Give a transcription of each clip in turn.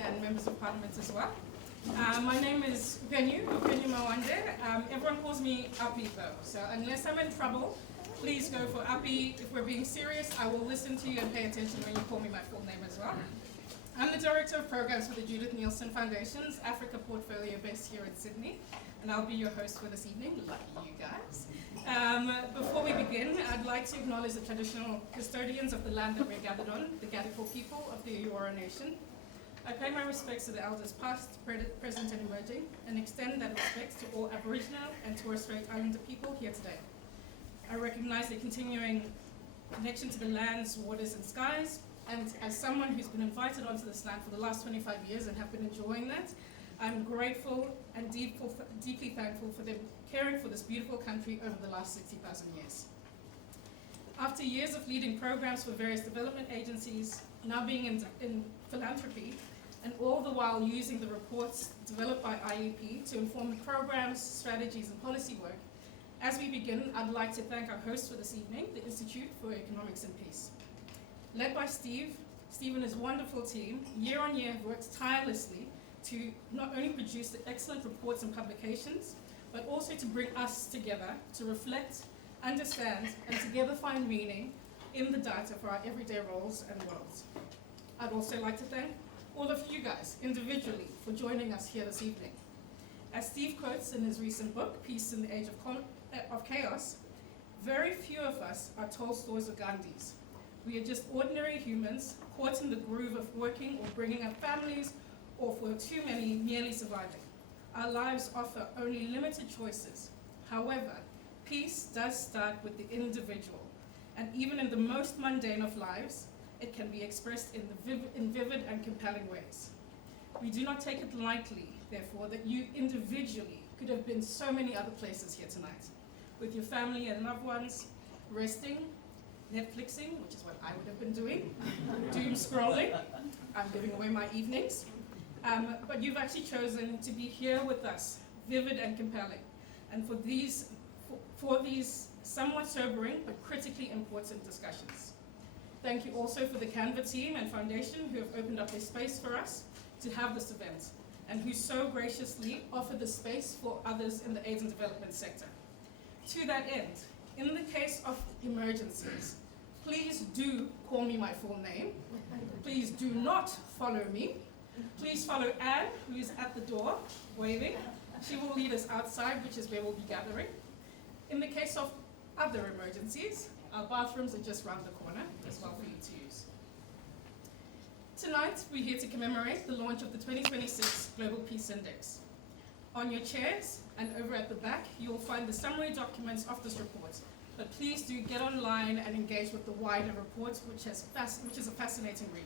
and members of parliament as well. My name is Upenyu Mawande. Everyone calls me Api though, so unless I'm in trouble, please go for Api. If we're being serious, I will listen to you and pay attention when you call me my full name as well. I'm the Director of Programs for the Judith Neilson Foundation's Africa portfolio based here in Sydney, and I'll be your host for this evening. Lucky you guys. Before we begin, I'd like to acknowledge the traditional custodians of the land that we're gathered on, the Gadigal people of the Eora Nation. I pay my respects to the elders past, present and emerging, and extend that respect to all Aboriginal and Torres Strait Islander people here today. I recognize the continuing connection to the lands, waters and skies, and as someone who's been invited onto this land for the last 25 years and have been enjoying that, I'm grateful and deeply thankful for them caring for this beautiful country over the last 60,000 years. After years of leading programs for various development agencies, now being in philanthropy, and all the while using the reports developed by IEP to inform programs, strategies, and policy work, as we begin, I'd like to thank our host for this evening, the Institute for Economics and Peace. Led by Steve and his wonderful team, year on year have worked tirelessly to not only produce the excellent reports and publications, but also to bring us together to reflect, understand, and together find meaning in the data for our everyday roles and worlds. I'd also like to thank all of you guys individually for joining us here this evening. As Steve quotes in his recent book, Peace in the Age of Chaos, very few of us are Tolstoys or Gandhis. We are just ordinary humans caught in the groove of working or bringing up families, or for too many, merely surviving. Our lives offer only limited choices. However, peace does start with the individual, and even in the most mundane of lives, it can be expressed in vivid and compelling ways. We do not take it lightly, therefore, that you individually could have been so many other places here tonight, with your family and loved ones, resting, Netflixing, which is what I would have been doing, doom scrolling. I'm giving away my evenings. But you've actually chosen to be here with us, vivid and compelling, and for these somewhat sobering but critically important discussions. Thank you also for the Canva team and foundation who have opened up this space for us to have this event, and who so graciously offer the space for others in the aid and development sector. To that end, in the case of emergencies, please do call me my full name. Please do not follow me. Please follow Anne, who is at the door, waving. She will lead us outside, which is where we'll be gathering. In the case of other emergencies, our bathrooms are just around the corner as well for you to use. Tonight, we're here to commemorate the launch of the 2026 Global Peace Index. On your chairs and over at the back, you will find the summary documents of this report. But please do get online and engage with the wider report, which is a fascinating read.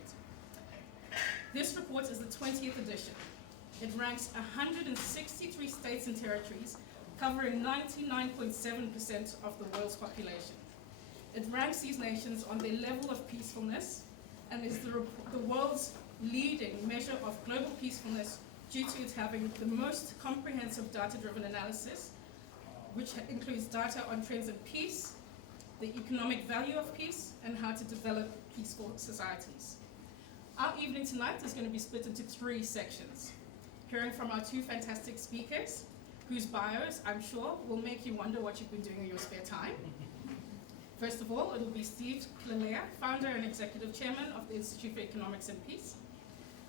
This report is the 20th edition. It ranks 163 states and territories, covering 99.7% of the world's population. It ranks these nations on their level of peacefulness and is the world's leading measure of global peacefulness due to it having the most comprehensive data-driven analysis, which includes data on trends in peace, the economic value of peace, and how to develop peaceful societies. Our evening tonight is going to be split into 3 sections, hearing from our 2 fantastic speakers, whose bios, I'm sure, will make you wonder what you've been doing in your spare time. First of all, it will be Steve Killelea, founder and executive chairman of the Institute for Economics and Peace.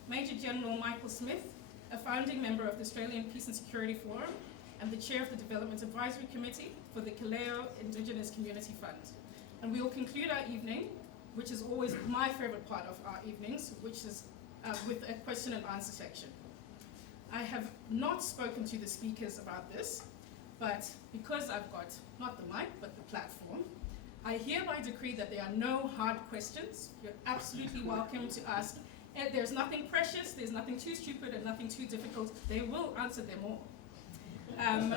Major General Michael Smith, a founding member of the Australian Peace and Security Forum and the chair of the Development Advisory Committee for the Kaleo Indigenous Community Fund. And we will conclude our evening, which is always my favorite part of our evenings, which is with a question and answer section. I have not spoken to the speakers about this, but because I've got not the mic, but the platform, I hereby decree that there are no hard questions. You're absolutely welcome to ask. There's nothing precious, there's nothing too stupid and nothing too difficult. They will answer them all.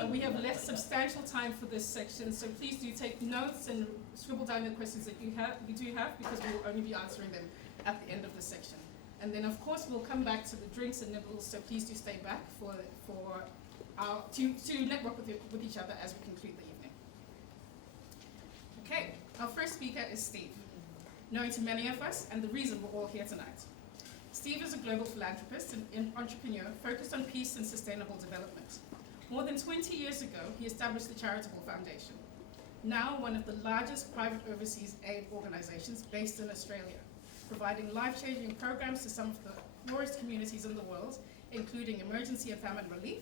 We have left substantial time for this section, so please do take notes and scribble down the questions that you do have, because we will only be answering them at the end of the section. And then, of course, we'll come back to the drinks and nibbles, so please do stay back to network with each other as we conclude the evening. Okay, our first speaker is Steve, known to many of us and the reason we're all here tonight. Steve is a global philanthropist and entrepreneur focused on peace and sustainable development. More than 20 years ago, he established the Charitable Foundation, now one of the largest private overseas aid organizations based in Australia, providing life-changing programs to some of the poorest communities in the world, including emergency and famine relief,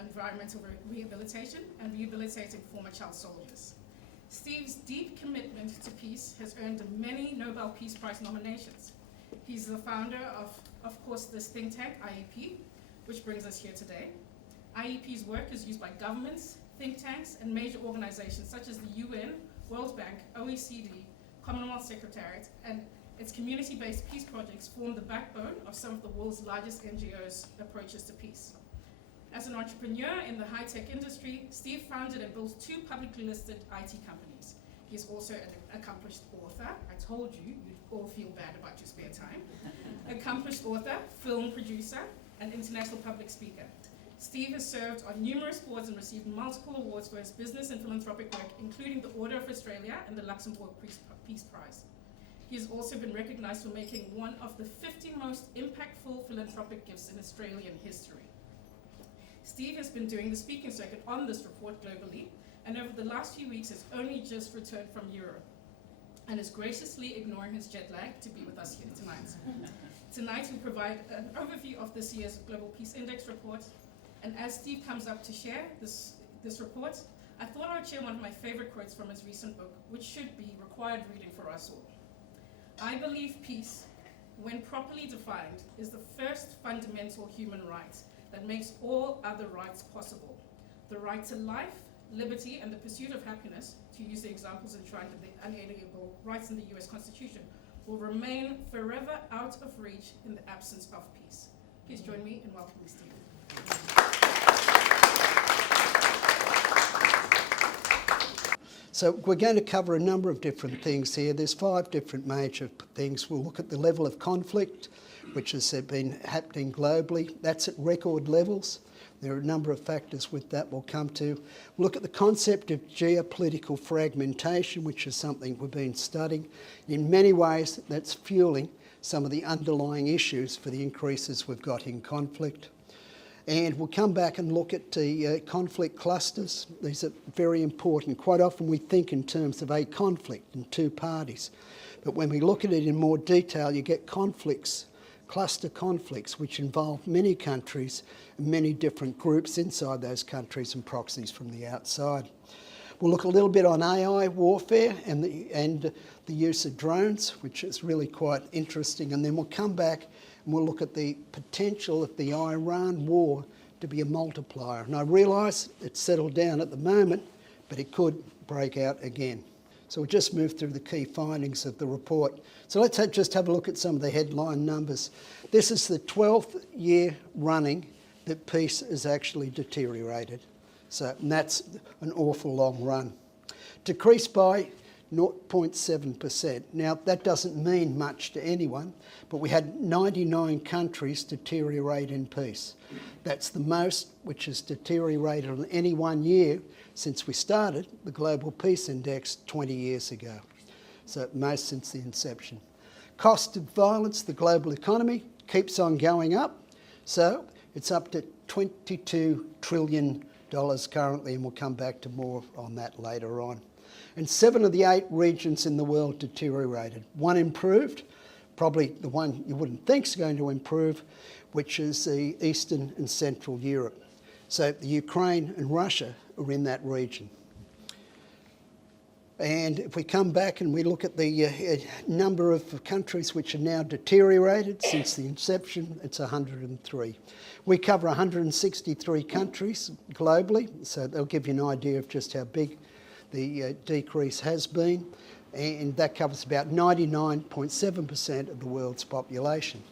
environmental rehabilitation, and rehabilitating former child soldiers. Steve's deep commitment to peace has earned him many Nobel Peace Prize nominations. He's the founder of course, this think tank, IEP, which brings us here today. IEP's work is used by governments, think tanks, and major organizations such as the UN, World Bank, OECD, Commonwealth Secretariat, and its community-based peace projects form the backbone of some of the world's largest NGOs' approaches to peace. As an entrepreneur in the high-tech industry, Steve founded and built 2 publicly listed IT companies. He's also an accomplished author. I told you, you'd all feel bad about your spare time. Accomplished author, film producer, and international public speaker. Steve has served on numerous boards and received multiple awards for his business and philanthropic work, including the Order of Australia and the Luxembourg Peace Prize. He has also been recognized for making one of the 50 most impactful philanthropic gifts in Australian history. Steve has been doing the speaking circuit on this report globally, and over the last few weeks has only just returned from Europe, and is graciously ignoring his jet lag to be with us here tonight. Tonight we provide an overview of this year's Global Peace Index report, and as Steve comes up to share this report, I thought I would share one of my favorite quotes from his recent book, which should be required reading for us all. I believe peace, when properly defined, is the first fundamental human right that makes all other rights possible. The right to life, liberty, and the pursuit of happiness, to use the examples enshrined in the unalienable rights in the US Constitution, will remain forever out of reach in the absence of peace. Please join me in welcoming Steve. So we're going to cover a number of different things here. There's 5 different major things. We'll look at the level of conflict, which has been happening globally. That's at record levels. There are a number of factors with that we'll come to. We'll look at the concept of geopolitical fragmentation, which is something we've been studying. In many ways, that's fueling some of the underlying issues for the increases we've got in conflict. And we'll come back and look at the conflict clusters. These are very important. Quite often we think in terms of a conflict and 2 parties. But when we look at it in more detail, you get conflicts, cluster conflicts, which involve many countries and many different groups inside those countries and proxies from the outside. We'll look a little bit on AI warfare and the use of drones, which is really quite interesting. And then we'll come back and we'll look at the potential of the Iran war to be a multiplier. And I realise it's settled down at the moment, but it could break out again. So we'll just move through the key findings of the report. So let's just have a look at some of the headline numbers. This is the 12th year running that peace has actually deteriorated. So and that's an awful long run. Decreased by 0.7%. Now, that doesn't mean much to anyone, but we had 99 countries deteriorate in peace. That's the most which has deteriorated in any one year since we started the Global Peace Index 20 years ago. So most since the inception. Cost of violence, the global economy, keeps on going up. So it's up to $22 trillion currently, and we'll come back to more on that later on. And 7 of the 8 regions in the world deteriorated. 1 improved, probably the one you wouldn't think is going to improve, which is the Eastern and Central Europe. So the Ukraine and Russia are in that region. And if we come back and we look at the number of countries which are now deteriorated since the inception, it's 103. We cover 163 countries globally, so they'll give you an idea of just how big the decrease has been, and that covers about 99.7% of the world's population.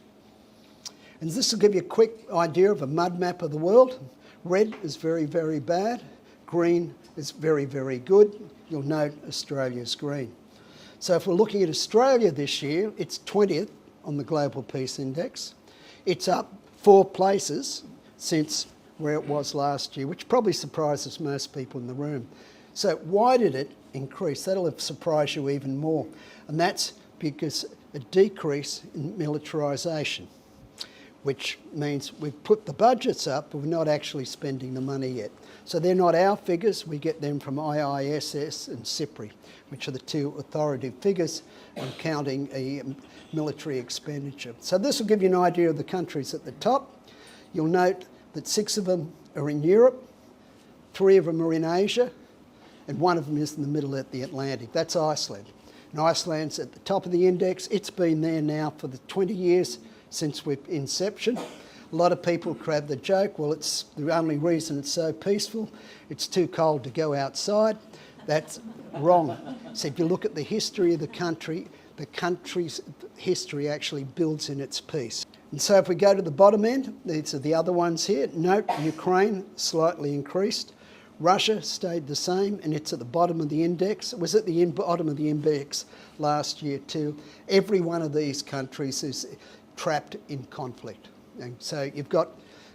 And this will give you a quick idea of a mud map of the world. Red is very, very bad. Green is very, very good. You'll note Australia's green. So if we're looking at Australia this year, it's 20th on the Global Peace Index. It's up 4 places since where it was last year, which probably surprises most people in the room. So why did it increase? That'll have surprised you even more. And that's because a decrease in militarisation. which means we've put the budgets up, but we're not actually spending the money yet. So they're not our figures, we get them from IISS and CIPRI, which are the two authoritative figures on counting a military expenditure. So this will give you an idea of the countries at the top. You'll note that 6 of them are in Europe, 3 of them are in Asia, and 1 of them is in the middle of the Atlantic. That's Iceland. And Iceland's at the top of the index. It's been there now for the 20 years since inception. A lot of people grab the joke, well, it's the only reason it's so peaceful, it's too cold to go outside. That's wrong. So if you look at the history of the country's history actually builds in its peace. And so if we go to the bottom end, these are the other ones here. Note Ukraine slightly increased. Russia stayed the same, and it's at the bottom of the index. It was at the bottom of the index last year too. Every one of these countries is trapped in conflict. And so you've got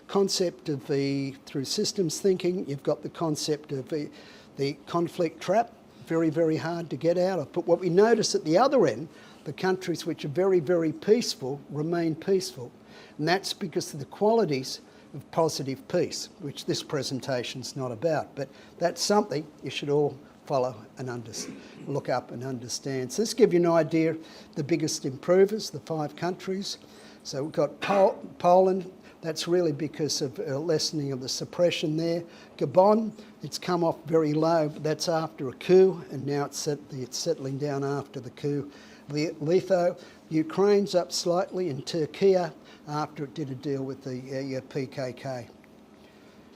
concept of through systems thinking, you've got the concept of the conflict trap, very, very hard to get out of. But what we notice at the other end, the countries which are very, very peaceful remain peaceful. And that's because of the qualities of positive peace, which this presentation's not about. But that's something you should all follow and look up and understand. So this gives you an idea of the biggest improvers, the 5 countries. So we've got Poland. That's really because of a lessening of the suppression there. Gabon, it's come off very low, but that's after a coup, and now it's settling down after the coup. Litho, Ukraine's up slightly, and Turkey after it did a deal with the PKK.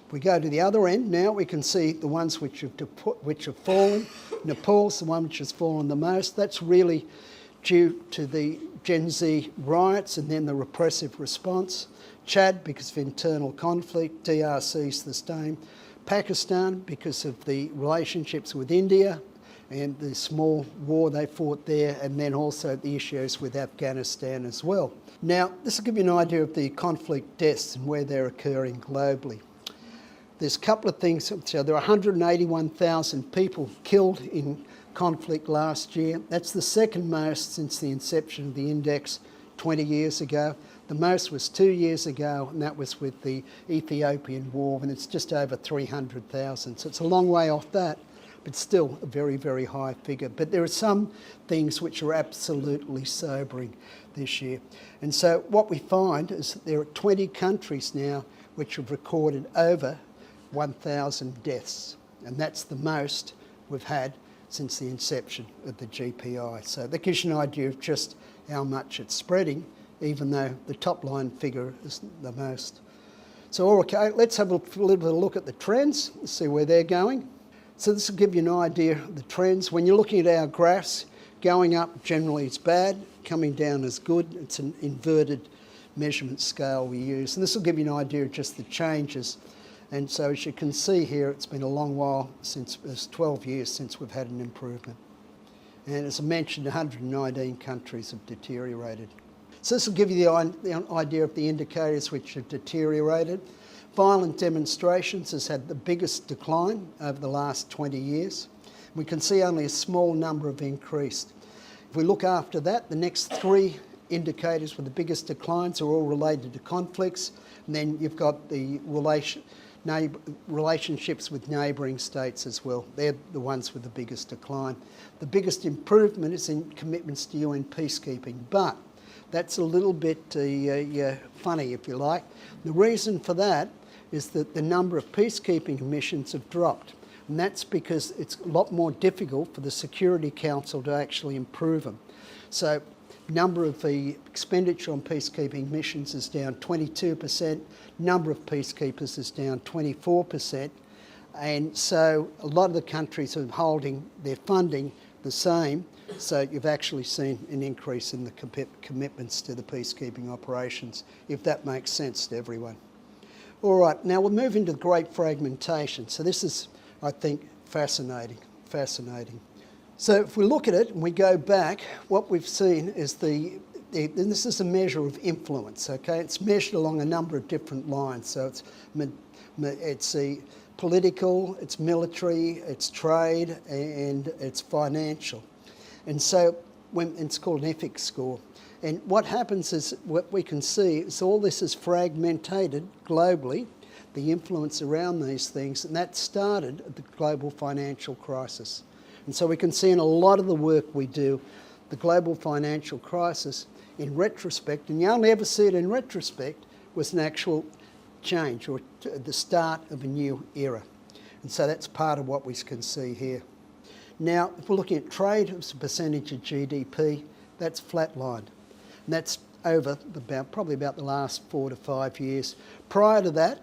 If we go to the other end now, we can see the ones which have fallen. Nepal's the one which has fallen the most. That's really due to the Gen Z riots and then the repressive response. Chad, because of internal conflict. DRC's the same. Pakistan, because of the relationships with India and the small war they fought there, and then also the issues with Afghanistan as well. Now, this will give you an idea of the conflict deaths and where they're occurring globally. There's a couple of things. So there are 181,000 people killed in conflict last year. That's the second most since the inception of the index 20 years ago. The most was 2 years ago, and that was with the Ethiopian war, and it's just over 300,000. So it's a long way off that, but still a very, very high figure. But there are some things which are absolutely sobering this year. And so what we find is that there are 20 countries now which have recorded over 1,000 deaths, and that's the most we've had since the inception of the GPI. So that gives you an idea of just how much it's spreading, even though the top line figure is the most. So, okay, let's have a little bit of a look at the trends, see where they're going. So this will give you an idea of the trends. When you're looking at our graphs, going up generally is bad, coming down is good. It's an inverted measurement scale we use. And this will give you an idea of just the changes. And so as you can see here, it's been a long while since, it's 12 years since we've had an improvement. And as I mentioned, 119 countries have deteriorated. So this will give you the idea of the indicators which have deteriorated. Violent demonstrations has had the biggest decline over the last 20 years. We can see only a small number have increased. If we look after that, the next 3 indicators with the biggest declines are all related to conflicts. And then you've got the relationships with neighbouring states as well. They're the ones with the biggest decline. The biggest improvement is in commitments to UN peacekeeping, but that's a little bit funny, if you like. The reason for that is that the number of peacekeeping missions have dropped, and that's because it's a lot more difficult for the Security Council to actually improve them. So number of the expenditure on peacekeeping missions is down 22%, number of peacekeepers is down 24%, and so a lot of the countries are holding their funding the same, so you've actually seen an increase in the commitments to the peacekeeping operations, if that makes sense to everyone. All right, now we'll move into the great fragmentation. So this is, I think, fascinating. So if we look at it and we go back, what we've seen is and this is a measure of influence, okay? It's measured along a number of different lines. So it's political, it's military, it's trade, and it's financial. And so it's called an ethics score. And what happens is, what we can see is all this is fragmented globally, the influence around these things, and that started at the global financial crisis. And so we can see in a lot of the work we do, the global financial crisis, in retrospect, and you only ever see it in retrospect, was an actual change or the start of a new era. And so that's part of what we can see here. Now, if we're looking at trade as a percentage of GDP, that's flatlined. And that's over probably about the last 4 to 5 years. Prior to that,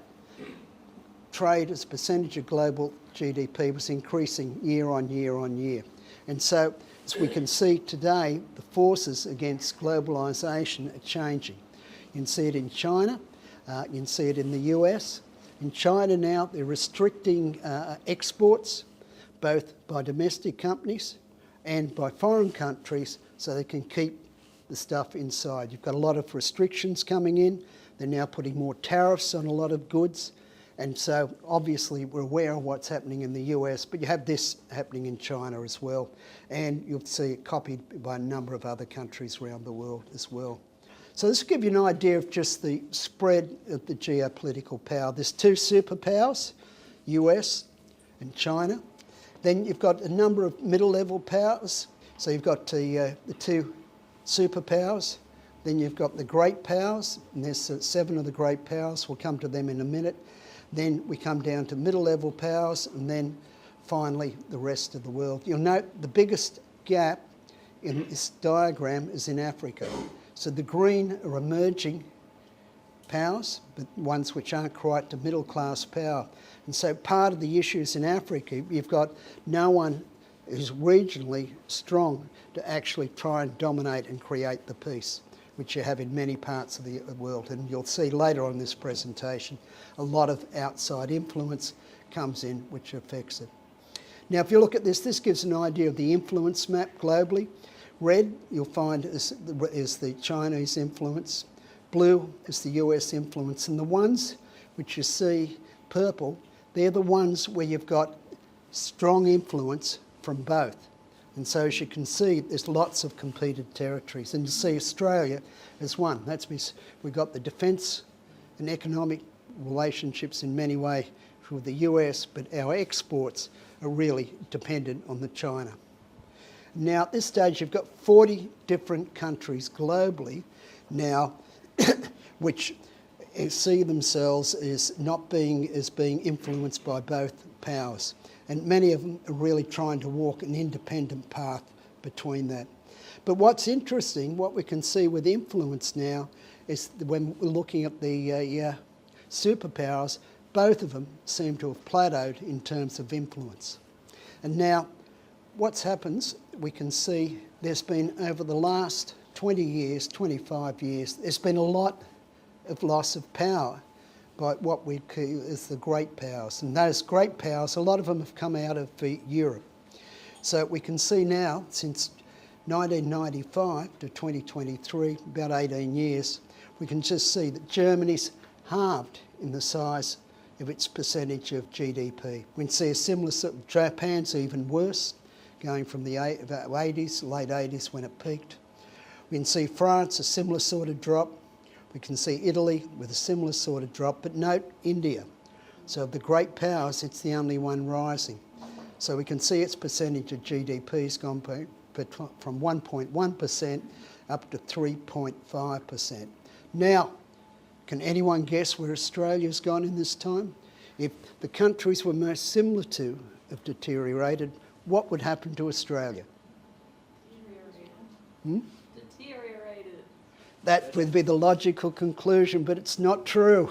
trade as a percentage of global GDP was increasing year on year on year. And so, as we can see today, the forces against globalisation are changing. You can see it in China, you can see it in the US. In China now, they're restricting exports, both by domestic companies and by foreign countries, so they can keep the stuff inside. You've got a lot of restrictions coming in. They're now putting more tariffs on a lot of goods. And so obviously we're aware of what's happening in the US, but you have this happening in China as well. And you'll see it copied by a number of other countries around the world as well. So this will give you an idea of just the spread of the geopolitical power. There's two superpowers, US and China. Then you've got a number of middle-level powers. So you've got the two superpowers. Then you've got the great powers, and there's 7 of the great powers. We'll come to them in a minute. Then we come down to middle-level powers, and then finally the rest of the world. You'll note the biggest gap in this diagram is in Africa. So the green are emerging powers, but ones which aren't quite the middle-class power. And so part of the issues in Africa, you've got no one who's regionally strong to actually try and dominate and create the peace, which you have in many parts of the world. And you'll see later on in this presentation, a lot of outside influence comes in which affects it. Now, if you look at this, this gives an idea of the influence map globally. Red, you'll find, is the Chinese influence. Blue is the US influence. And the ones which you see purple, they're the ones where you've got strong influence from both. And so as you can see, there's lots of competed territories. And you see Australia as one. That's because we've got the defence and economic relationships in many ways with the US, but our exports are really dependent on the China. Now at this stage, you've got 40 different countries globally now which see themselves as being influenced by both powers. And many of them are really trying to walk an independent path between that. But what's interesting, what we can see with influence now, is when we're looking at the superpowers, both of them seem to have plateaued in terms of influence. And now, what's happens, we can see there's been, over the last 20 years, 25 years, there's been a lot of loss of power by what we call as the great powers. And those great powers, a lot of them have come out of Europe. So we can see now, since 1995 to 2023, about 18 years, we can just see that Germany's halved in the size of its percentage of GDP. We can see a similar sort of, Japan's even worse, going from the 80s, late 80s when it peaked. We can see France, a similar sort of drop. We can see Italy with a similar sort of drop, but note India. So of the great powers, it's the only one rising. So we can see its percentage of GDP has gone from 1.1% up to 3.5%. Now, can anyone guess where Australia's gone in this time? If the countries we're most similar to have deteriorated, what would happen to Australia? Deteriorated. That would be the logical conclusion, but it's not true.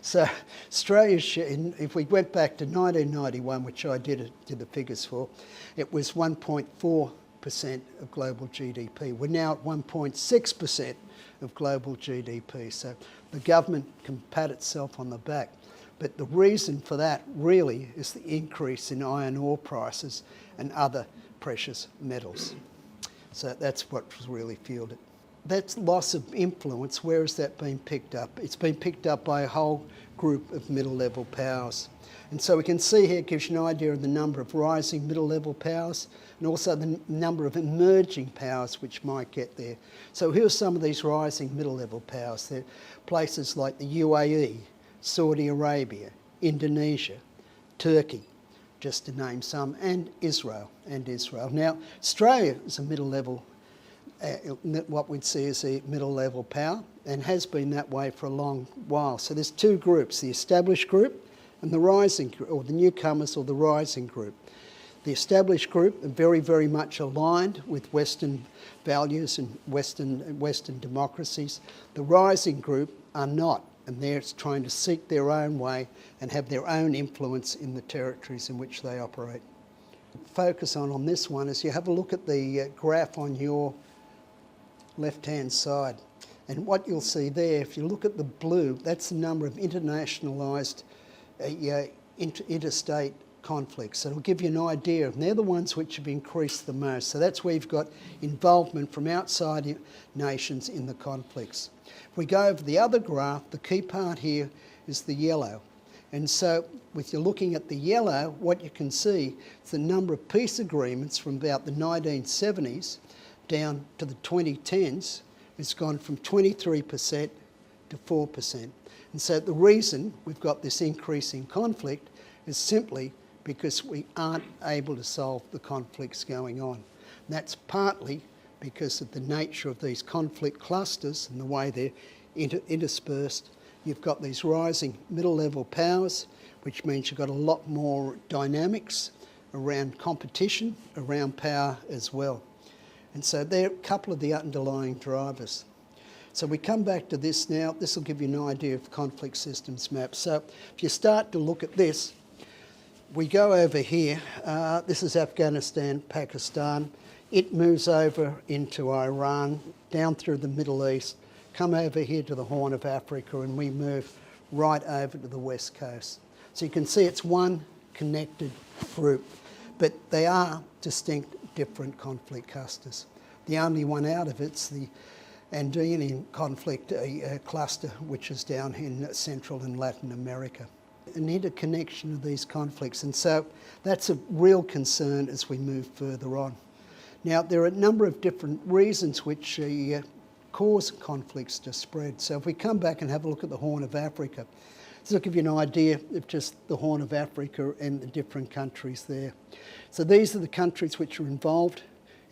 So Australia's share, if we went back to 1991, which I did the figures for, it was 1.4% of global GDP. We're now at 1.6% of global GDP. So the government can pat itself on the back. But the reason for that really is the increase in iron ore prices and other precious metals. So that's what was really fueled it. That's loss of influence. Where has that been picked up? It's been picked up by a whole group of middle-level powers. And so we can see here, it gives you an idea of the number of rising middle-level powers and also the number of emerging powers which might get there. So here are some of these rising middle-level powers. They're places like the UAE, Saudi Arabia, Indonesia, Turkey, just to name some, and Israel. Now, Australia is a middle-level, what we'd see as a middle-level power, and has been that way for a long while. So there's two groups, the established group and the rising group, or the newcomers or the rising group. The established group are very, very much aligned with Western values and Western democracies. The rising group are not, and they're trying to seek their own way and have their own influence in the territories in which they operate. Focus on this one is you have a look at the graph on your left-hand side. And what you'll see there, if you look at the blue, that's the number of internationalised interstate conflicts. So it'll give you an idea, and they're the ones which have increased the most. So that's where you've got involvement from outside nations in the conflicts. If we go over the other graph, the key part here is the yellow. And so if you're looking at the yellow, what you can see is the number of peace agreements from about the 1970s down to the 2010s. It's gone from 23% to 4%. And so the reason we've got this increase in conflict is simply because we aren't able to solve the conflicts going on. And that's partly because of the nature of these conflict clusters and the way they're interspersed. You've got these rising middle-level powers, which means you've got a lot more dynamics around competition, around power as well. And so they're a couple of the underlying drivers. So we come back to this now. This will give you an idea of conflict systems map. So if you start to look at this, we go over here. This is Afghanistan, Pakistan. It moves over into Iran, down through the Middle East, come over here to the Horn of Africa, and we move right over to the West Coast. So you can see it's one connected group, but they are distinct, different conflict clusters. The only one out of it's the Andean conflict cluster, which is down in Central and Latin America. An interconnection of these conflicts, and so that's a real concern as we move further on. Now, there are a number of different reasons which cause conflicts to spread. So if we come back and have a look at the Horn of Africa, this will give you an idea of just the Horn of Africa and the different countries there. So these are the countries which are involved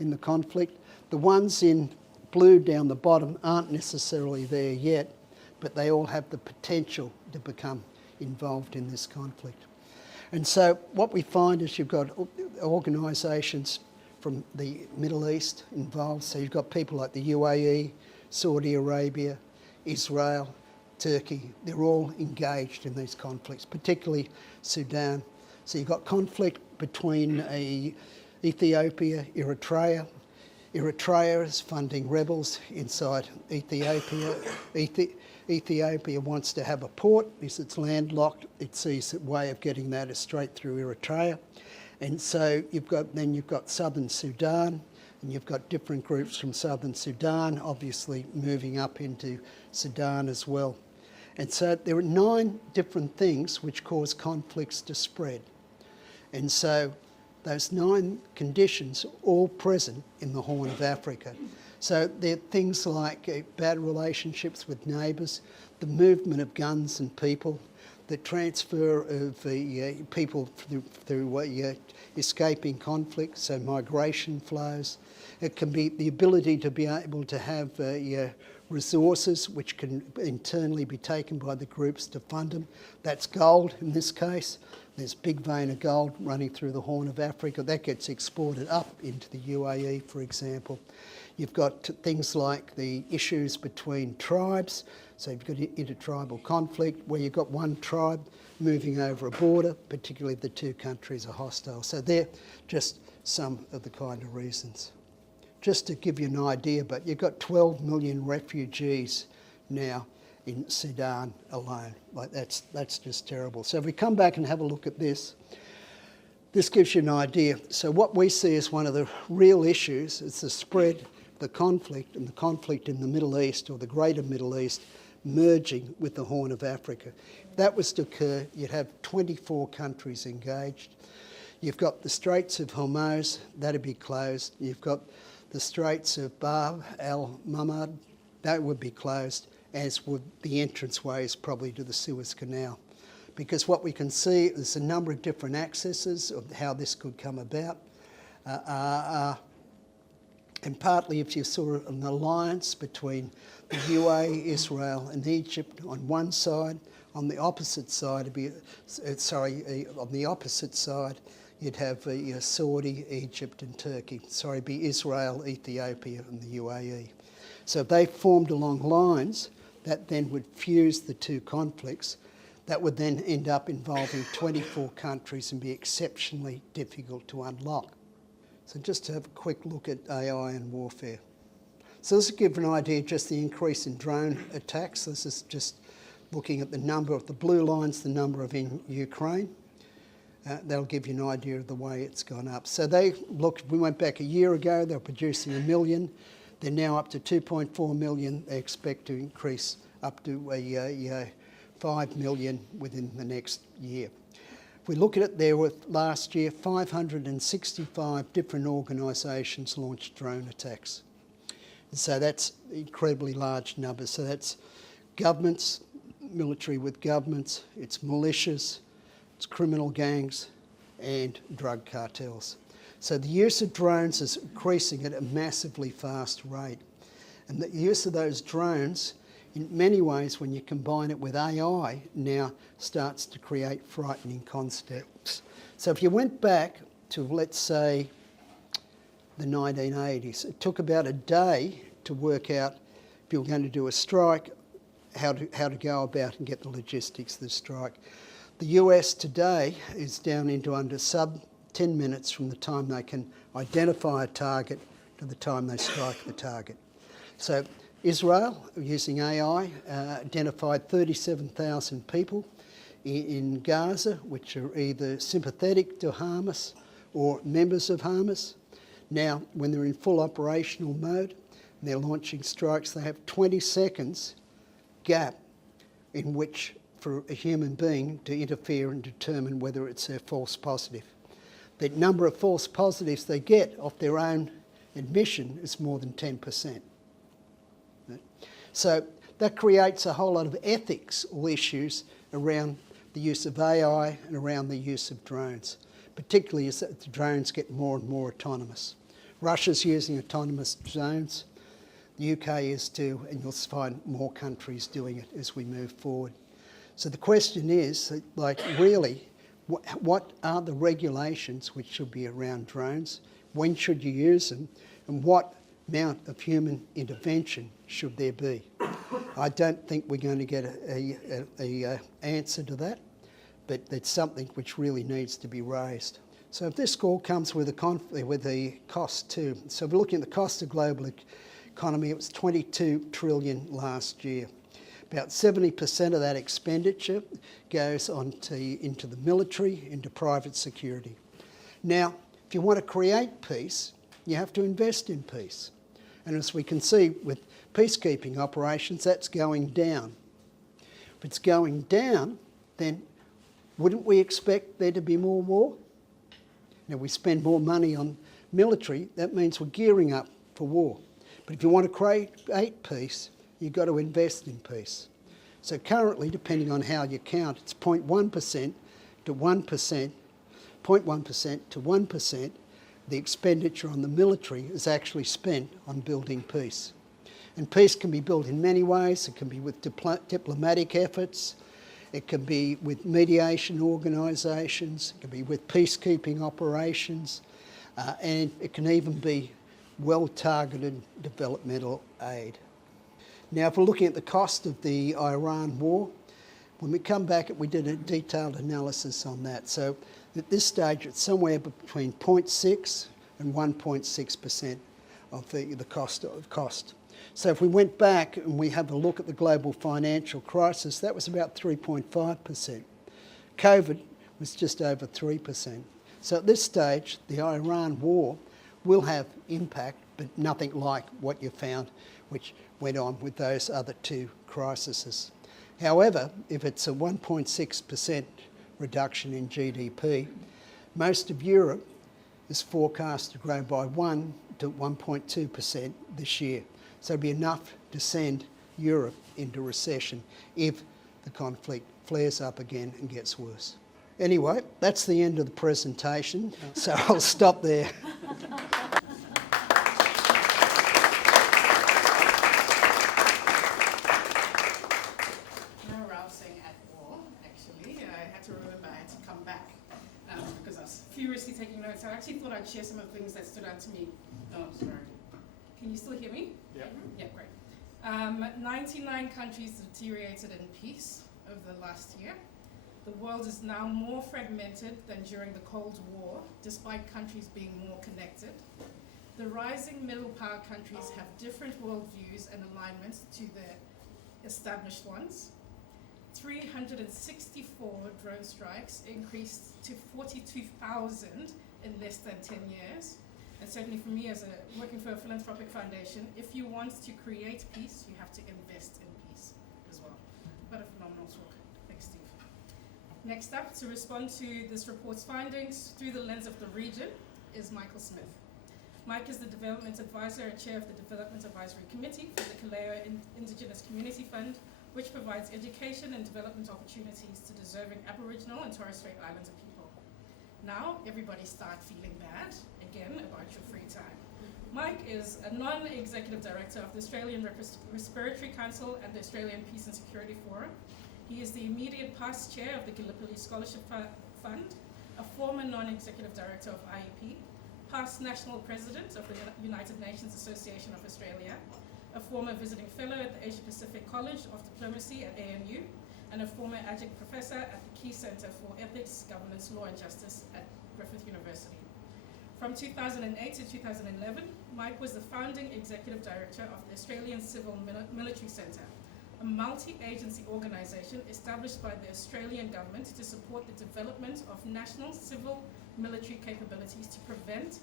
in the conflict. The ones in blue down the bottom aren't necessarily there yet, but they all have the potential to become involved in this conflict. And so what we find is you've got organisations from the Middle East involved. So you've got people like the UAE, Saudi Arabia, Israel, Turkey. They're all engaged in these conflicts, particularly Sudan. So you've got conflict between Ethiopia, Eritrea. Eritrea is funding rebels inside Ethiopia. Ethiopia wants to have a port because it's landlocked. It sees a way of getting that is straight through Eritrea. And so you've got southern Sudan, and you've got different groups from southern Sudan, obviously moving up into Sudan as well. And so there are 9 different things which cause conflicts to spread. And so those 9 conditions are all present in the Horn of Africa. So there are things like bad relationships with neighbours, the movement of guns and people, the transfer of people through escaping conflict, so migration flows. It can be the ability to be able to have resources which can internally be taken by the groups to fund them. That's gold in this case. There's a big vein of gold running through the Horn of Africa. That gets exported up into the UAE, for example. You've got things like the issues between tribes. So you've got intertribal conflict where you've got one tribe moving over a border, particularly if the two countries are hostile. So they're just some of the kind of reasons. Just to give you an idea, but you've got 12 million refugees now in Sudan alone. Like that's just terrible. So if we come back and have a look at this, this gives you an idea. So what we see as one of the real issues is the spread the conflict and the conflict in the Middle East or the greater Middle East merging with the Horn of Africa. If that was to occur, you'd have 24 countries engaged. You've got the Straits of Hormuz, that'd be closed. You've got the Straits of Bab el-Mandeb, that would be closed, as would the entranceways probably to the Suez Canal. Because what we can see is a number of different accesses of how this could come about. And partly if you saw an alliance between the UAE, Israel and Egypt on one side, on the opposite side, you'd have Saudi, Egypt and Turkey. It'd be Israel, Ethiopia and the UAE. So if they formed along lines, that then would fuse the two conflicts. That would then end up involving 24 countries and be exceptionally difficult to unlock. So just to have a quick look at AI and warfare. So this will give an idea just the increase in drone attacks. This is just looking at the number of the blue lines, the number of in Ukraine. That'll give you an idea of the way it's gone up. So we went back a year ago, they were producing 1 million. They're now up to 2.4 million. They expect to increase up to 5 million within the next year. If we look at it, there were last year 565 different organisations launched drone attacks. And so that's incredibly large numbers. So that's governments, military with governments, it's militias, it's criminal gangs and drug cartels. So the use of drones is increasing at a massively fast rate. And the use of those drones, in many ways, when you combine it with AI, now starts to create frightening concepts. So if you went back to, let's say, the 1980s, it took about a day to work out if you were going to do a strike, how to go about and get the logistics of the strike. The US today is down into under sub 10 minutes from the time they can identify a target to the time they strike the target. So Israel, using AI, identified 37,000 people in Gaza, which are either sympathetic to Hamas or members of Hamas. Now, when they're in full operational mode and they're launching strikes, they have 20 seconds gap in which for a human being to interfere and determine whether it's a false positive. The number of false positives they get off their own admission is more than 10%. So that creates a whole lot of ethics or issues around the use of AI and around the use of drones, particularly as the drones get more and more autonomous. Russia's using autonomous drones, the UK is too, and you'll find more countries doing it as we move forward. So the question is, like, really, what are the regulations which should be around drones? When should you use them? And what amount of human intervention should there be? I don't think we're going to get an answer to that, but it's something which really needs to be raised. So if this all comes with a cost too. So if we're looking at the cost of global economy, it was 22 trillion last year. About 70% of that expenditure goes into the military, into private security. Now, if you want to create peace, you have to invest in peace. And as we can see with peacekeeping operations, that's going down. If it's going down, then wouldn't we expect there to be more war? Now, we spend more money on military, that means we're gearing up for war. But if you want to create peace, you've got to invest in peace. So currently, depending on how you count, it's 0.1% to 1%, 0.1% to 1%, the expenditure on the military is actually spent on building peace. And peace can be built in many ways. It can be with diplomatic efforts, it can be with mediation organisations, it can be with peacekeeping operations, and it can even be well-targeted developmental aid. Now, if we're looking at the cost of the Iran war, when we come back, we did a detailed analysis on that. So at this stage, it's somewhere between 0.6 and 1.6% of the cost. So if we went back and we have a look at the global financial crisis, that was about 3.5%. COVID was just over 3%. So at this stage, the Iran war will have impact but nothing like what you found which went on with those other two crises. However, if it's a 1.6% reduction in GDP, most of Europe is forecast to grow by 1 to 1.2% this year. So it'll be enough to send Europe into recession if the conflict flares up again and gets worse. Anyway, that's the end of the presentation, so I'll stop there. No rousing at all, actually. I had to remember I had to come back because I was furiously taking notes. I actually thought I'd share some of the things that stood out to me. Oh, sorry. Can you still hear me? Yeah. Yeah, great. 99 countries deteriorated in peace over the last year. The world is now more fragmented than during the Cold War, despite countries being more connected. The rising middle power countries have different worldviews and alignments to the established ones. 364 drone strikes increased to 42,000 in less than 10 years. And certainly for me, as working for a philanthropic foundation, if you want to create peace, you have to invest in peace as well. What a phenomenal talk. Thanks, Steve. Next up, to respond to this report's findings through the lens of the region, is Michael Smith. Mike is the Development Advisor and Chair of the Development Advisory Committee for the Killelea Indigenous Community Fund, which provides education and development opportunities to deserving Aboriginal and Torres Strait Islander people. Now, everybody start feeling bad, again, about your free time. Mike is a non-executive director of the Australian Respiratory Council and the Australian Peace and Security Forum. He is the immediate past chair of the Gallipoli Scholarship Fund, a former non-executive director of IEP, past national president of the United Nations Association of Australia, a former visiting fellow at the Asia-Pacific College of Diplomacy at ANU, and a former adjunct professor at the Key Centre for Ethics, Governance, Law and Justice at Griffith University. From 2008 to 2011, Mike was the founding executive director of the Australian Civil Military Centre, a multi-agency organisation established by the Australian government to support the development of national civil military capabilities to prevent,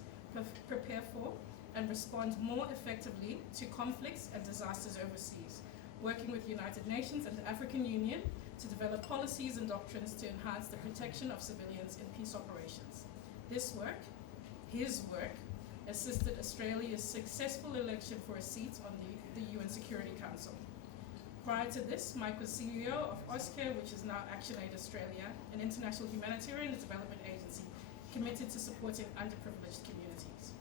prepare for, and respond more effectively to conflicts and disasters overseas, working with the United Nations and the African Union to develop policies and doctrines to enhance the protection of civilians in peace operations. This work, his work, assisted Australia's successful election for a seat on the UN Security Council. Prior to this, Mike was CEO of AusCare, which is now ActionAid Australia, an international humanitarian development agency committed to supporting underprivileged communities.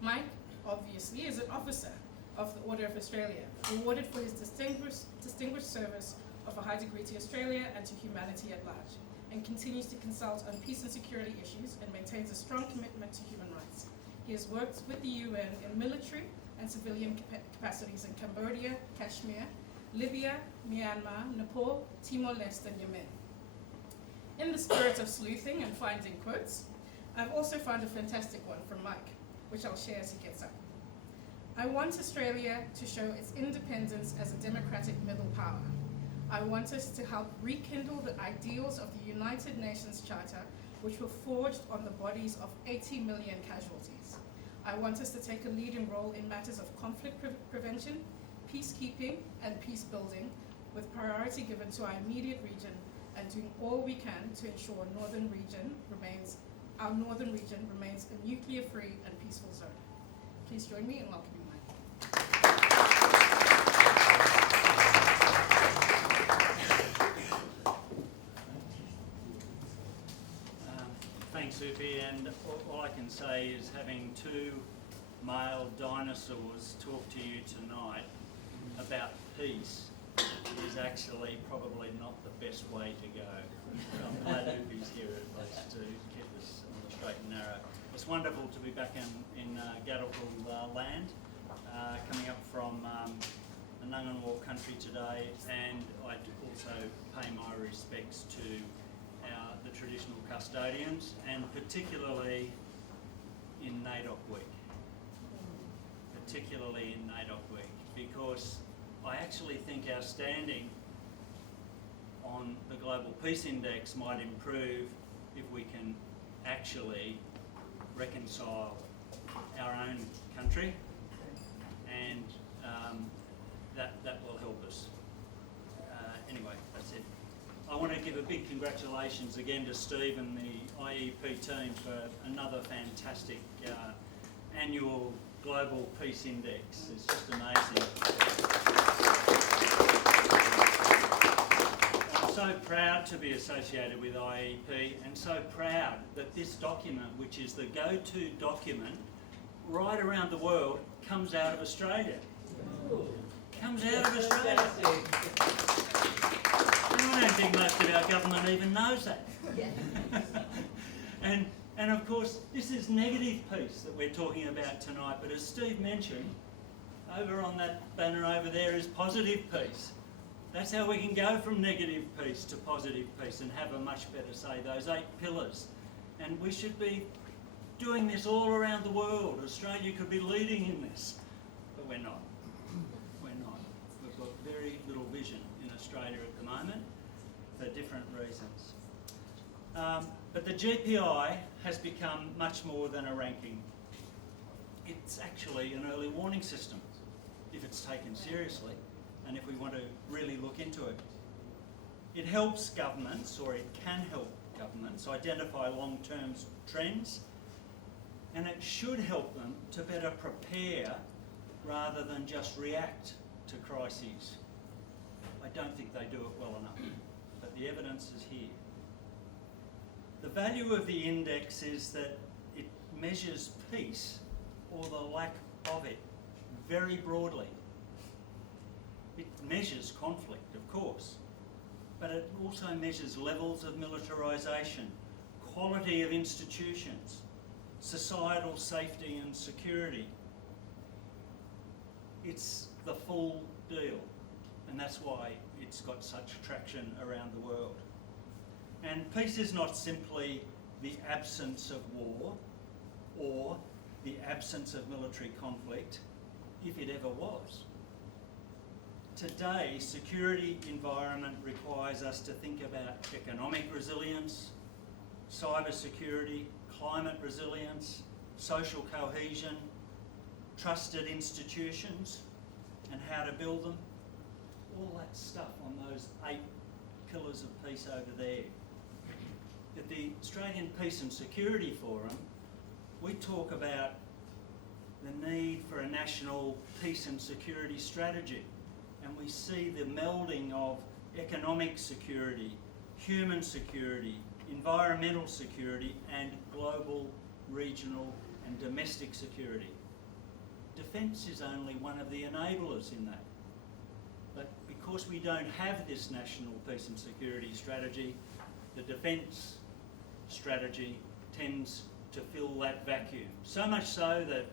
Mike, obviously, is an officer of the Order of Australia, awarded for his distinguished service of a high degree to Australia and to humanity at large, and continues to consult on peace and security issues and maintains a strong commitment to human rights. He has worked with the UN in military and civilian capacities in Cambodia, Kashmir, Libya, Myanmar, Nepal, Timor-Leste, and Yemen. In the spirit of sleuthing and finding quotes, I've also found a fantastic one from Mike, which I'll share as he gets up. I want Australia to show its independence as a democratic middle power. I want us to help rekindle the ideals of the United Nations Charter, which were forged on the bodies of 80 million casualties. I want us to take a leading role in matters of conflict prevention, peacekeeping, and peace building, with priority given to our immediate region and doing all we can to ensure our northern region remains a nuclear-free and peaceful zone. Please join me in welcoming Mike. Thanks, Upi, and all I can say is having two male dinosaurs talk to you tonight about peace is actually probably not the best way to go. I'm glad Upi's here at least to get this on the straight and narrow. It's wonderful to be back in Gadigal land, coming up from the Ngunnawal country today, and I also pay my respects to the traditional custodians, and particularly in NAIDOC week. Because I actually think our standing on the Global Peace Index might improve if we can actually reconcile our own country, and that will help us. Anyway, that's it. I want to give a big congratulations again to Steve and the IEP team for another fantastic annual Global Peace Index. It's just amazing. I'm so proud to be associated with IEP, and so proud that this document, which is the go-to document right around the world, comes out of Australia. Comes out of Australia. And I don't think most of our government even knows that. And of course, this is negative peace that we're talking about tonight, but as Steve mentioned, over on that banner over there is positive peace. That's how we can go from negative peace to positive peace and have a much better say, those 8 pillars. And we should be doing this all around the world. Australia could be leading in this, but we're not. We're not. We've got very little vision in Australia at the moment for different reasons. But the GPI has become much more than a ranking. It's actually an early warning system, if it's taken seriously, and if we want to really look into it. It helps governments, or it can help governments, identify long-term trends, and it should help them to better prepare rather than just react to crises. I don't think they do it well enough, but the evidence is here. The value of the index is that it measures peace, or the lack of it, very broadly. It measures conflict, of course, but it also measures levels of militarisation, quality of institutions, societal safety and security. It's the full deal, and that's why it's got such traction around the world. And peace is not simply the absence of war or the absence of military conflict, if it ever was. Today, security environment requires us to think about economic resilience, cyber security, climate resilience, social cohesion, trusted institutions, and how to build them. All that stuff on those 8 pillars of peace over there. At the Australian Peace and Security Forum, we talk about the need for a national peace and security strategy, and we see the melding of economic security, human security, environmental security, and global, regional and domestic security. Defence is only one of the enablers in that. But because we don't have this national peace and security strategy, the defence strategy tends to fill that vacuum. So much so that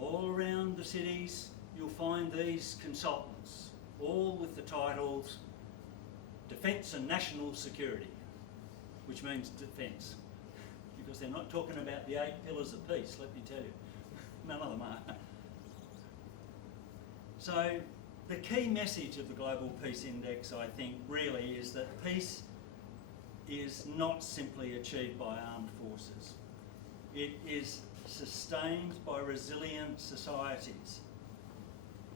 all around the cities you'll find these consultants, all with the titles Defence and National Security, which means defence, because they're not talking about the 8 pillars of peace, let me tell you. None of them are. So the key message of the Global Peace Index, I think, really is that peace is not simply achieved by armed forces. It is sustained by resilient societies,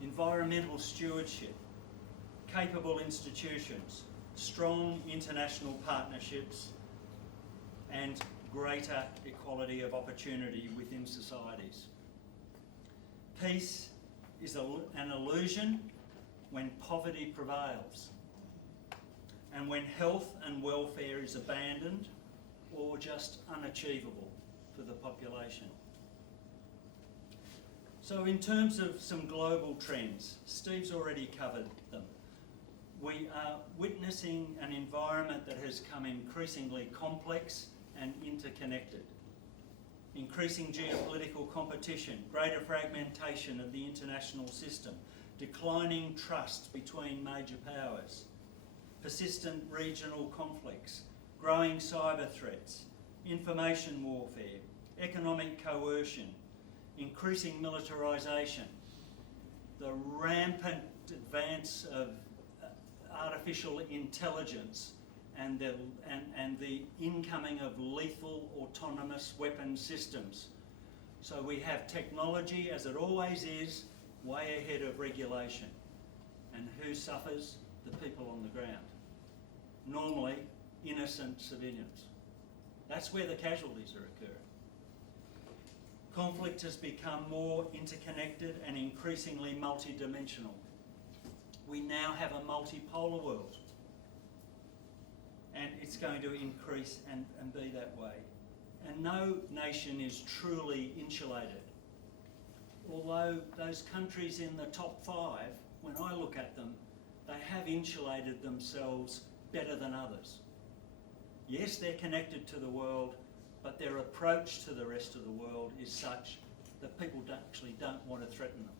environmental stewardship, capable institutions, strong international partnerships, and greater equality of opportunity within societies. Peace is an illusion when poverty prevails, and when health and welfare is abandoned or just unachievable for the population. So in terms of some global trends, Steve's already covered them. We are witnessing an environment that has become increasingly complex and interconnected. Increasing geopolitical competition, greater fragmentation of the international system, declining trust between major powers, persistent regional conflicts, growing cyber threats, information warfare, economic coercion, increasing militarisation, the rampant advance of artificial intelligence, and the incoming of lethal autonomous weapon systems So we have technology, as it always is, way ahead of regulation. And who suffers? The people on the ground. Normally, innocent civilians. That's where the casualties are occurring. Conflict has become more interconnected and increasingly multidimensional. We now have a multipolar world, and it's going to increase and be that way. And no nation is truly insulated. Although those countries in the top 5, when I look at them, they have insulated themselves better than others. Yes, they're connected to the world, but their approach to the rest of the world is such that people actually don't want to threaten them.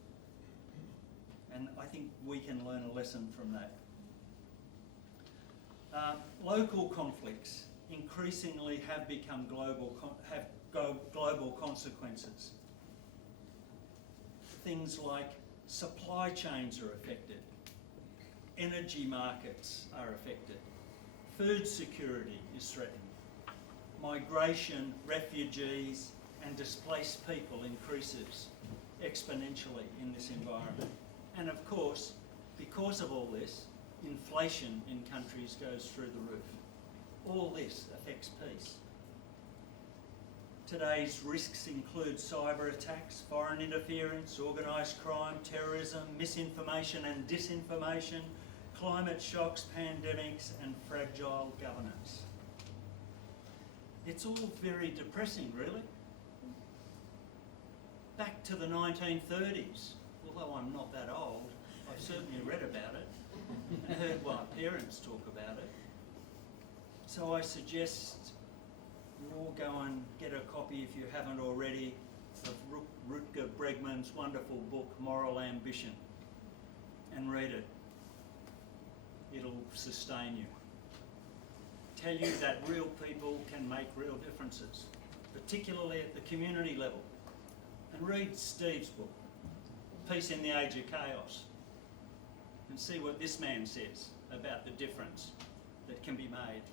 And I think we can learn a lesson from that. Local conflicts increasingly have become global consequences. Things like supply chains are affected, energy markets are affected, food security is threatened, migration, refugees and displaced people increases exponentially in this environment. And of course, because of all this, inflation in countries goes through the roof. All this affects peace. Today's risks include cyber attacks, foreign interference, organised crime, terrorism, misinformation and disinformation, climate shocks, pandemics and fragile governance. It's all very depressing, really. Back to the 1930s, although I'm not that old, I've certainly read about it and heard my parents talk about it. So I suggest you all go and get a copy, if you haven't already, of Rutger Bregman's wonderful book, Moral Ambition, and read it. It'll sustain you. Tell you that real people can make real differences, particularly at the community level. And read Steve's book, Peace in the Age of Chaos, and see what this man says about the difference that can be made.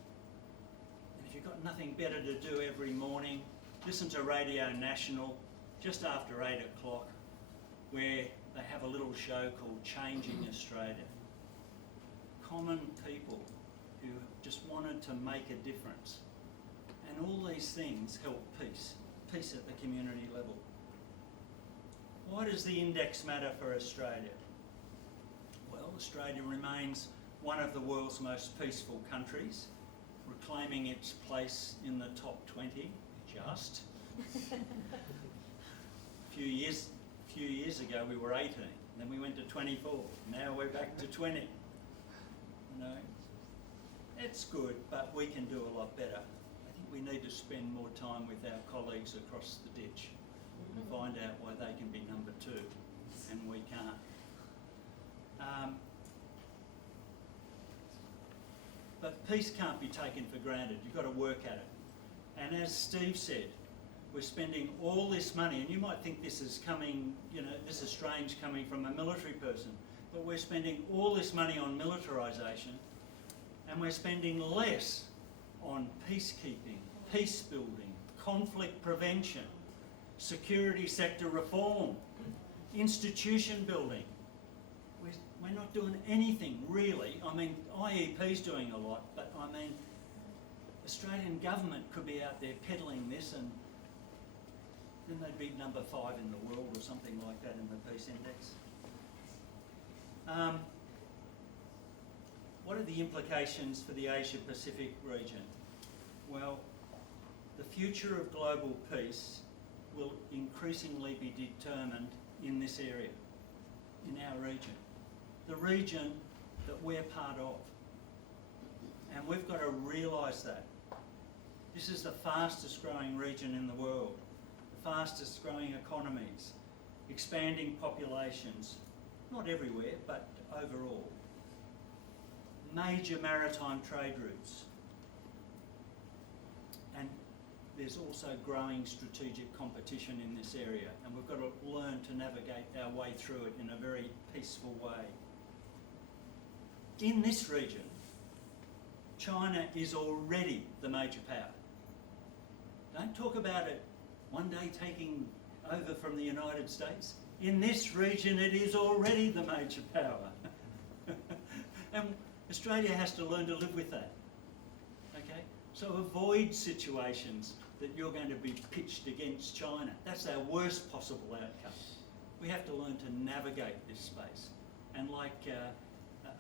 And if you've got nothing better to do every morning, listen to Radio National just after 8 o'clock, where they have a little show called Changing Australia. Common people who just wanted to make a difference. And all these things help peace at the community level. Why does the index matter for Australia? Well, Australia remains one of the world's most peaceful countries, reclaiming its place in the top 20, just. A few years ago we were 18, then we went to 24, now we're back to 20. You know, it's good, but we can do a lot better. I think we need to spend more time with our colleagues across the ditch and find out why they can be number 2 and we can't. But peace can't be taken for granted. You've got to work at it. And as Steve said, we're spending all this money, and you might think this is coming, you know, this is strange coming from a military person, but we're spending all this money on militarisation, and we're spending less on peacekeeping, peace building, conflict prevention, security sector reform, institution building. We're not doing anything really. I mean, IEP's doing a lot, but I mean, Australian government could be out there peddling this, and then they'd be number 5 in the world or something like that in the Peace Index. What are the implications for the Asia-Pacific region? Well, the future of global peace will increasingly be determined in this area, in our region, the region that we're part of. And we've got to realise that. This is the fastest growing region in the world, the fastest growing economies, expanding populations, not everywhere, but overall. Major maritime trade routes. And there's also growing strategic competition in this area, and we've got to learn to navigate our way through it in a very peaceful way. In this region, China is already the major power. Don't talk about it one day taking over from the United States. In this region, it is already the major power. And Australia has to learn to live with that. Okay? So avoid situations that you're going to be pitched against China. That's our worst possible outcome. We have to learn to navigate this space. And like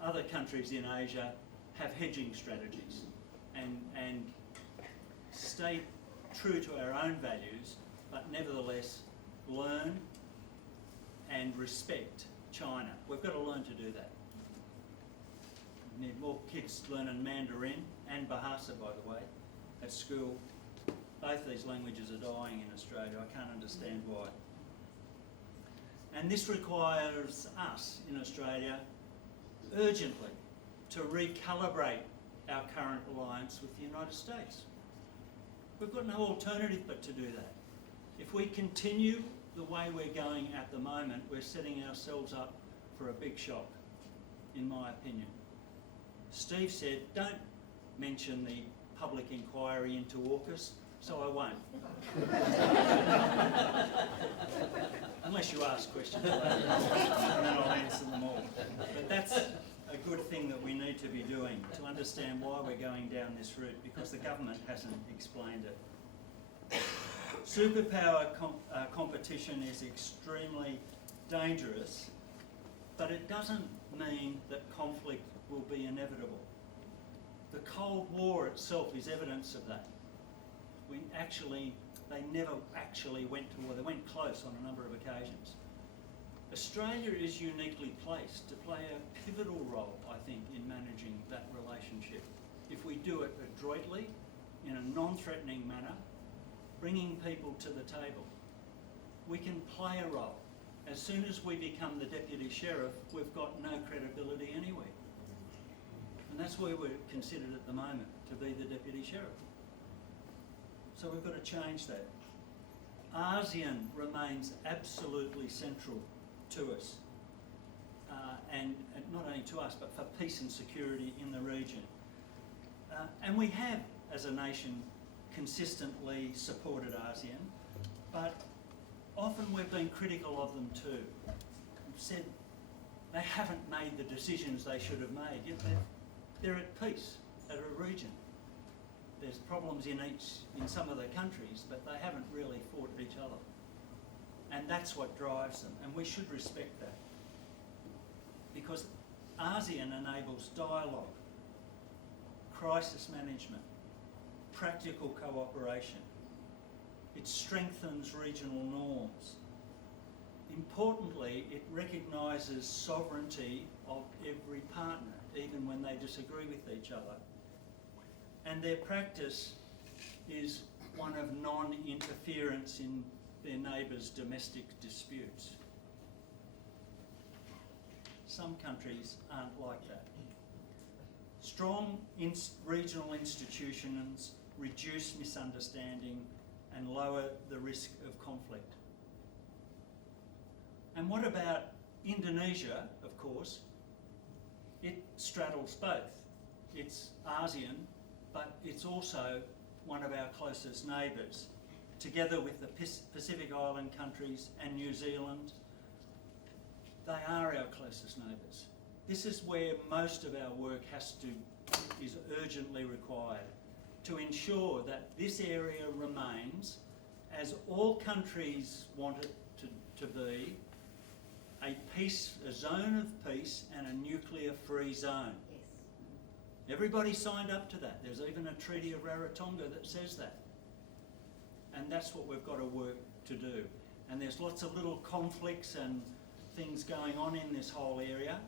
other countries in Asia, have hedging strategies and stay true to our own values, but nevertheless learn and respect China. We've got to learn to do that. We need more kids learning Mandarin and Bahasa, by the way, at school. Both these languages are dying in Australia. I can't understand why. And this requires us in Australia urgently to recalibrate our current alliance with the United States. We've got no alternative but to do that. If we continue the way we're going at the moment, we're setting ourselves up for a big shock, in my opinion. Steve said, don't mention the public inquiry into AUKUS, so I won't. Unless you ask questions later, and then I'll answer them all. But that's a good thing that we need to be doing, to understand why we're going down this route, because the government hasn't explained it. Superpower competition is extremely dangerous, but it doesn't mean that conflict will be inevitable. The Cold War itself is evidence of that. They never actually went to war. They went close on a number of occasions. Australia is uniquely placed to play a pivotal role, I think, in managing that relationship. If we do it adroitly, in a non-threatening manner, bringing people to the table, we can play a role. As soon as we become the deputy sheriff, we've got no credibility anywhere. And that's where we're considered at the moment, to be the deputy sheriff. So we've got to change that. ASEAN remains absolutely central to us, and not only to us, but for peace and security in the region. And we have, as a nation, consistently supported ASEAN, but often we've been critical of them too. We've said they haven't made the decisions they should have made, yet they're at peace as a region. There's problems in some of the countries, but they haven't really fought each other. And that's what drives them, and we should respect that. Because ASEAN enables dialogue, crisis management, practical cooperation. It strengthens regional norms. Importantly, it recognises sovereignty of every partner, even when they disagree with each other. And their practice is one of non-interference in their neighbours' domestic disputes. Some countries aren't like that. Strong regional institutions reduce misunderstanding and lower the risk of conflict. And what about Indonesia, of course? It straddles both. It's ASEAN, but it's also one of our closest neighbours. Together with the Pacific Island countries and New Zealand, they are our closest neighbours. This is where most of our work is urgently required, to ensure that this area remains, as all countries want it to be, a zone of peace and a nuclear-free zone. Yes. Everybody signed up to that. There's even a Treaty of Rarotonga that says that. And that's what we've got to work to do. And there's lots of little conflicts and things going on in this whole area.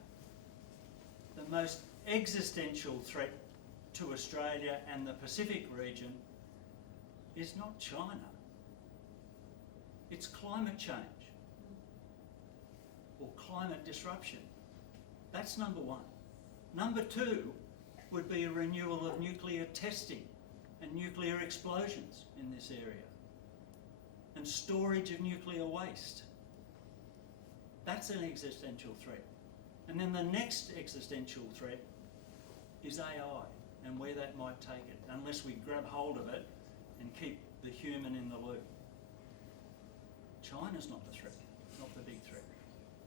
The most existential threat to Australia and the Pacific region is not China. It's climate change or climate disruption. That's number one. Number two would be a renewal of nuclear testing and nuclear explosions in this area, and storage of nuclear waste. That's an existential threat. And then the next existential threat is AI and where that might take it, unless we grab hold of it and keep the human in the loop. China's not the threat, not the big threat.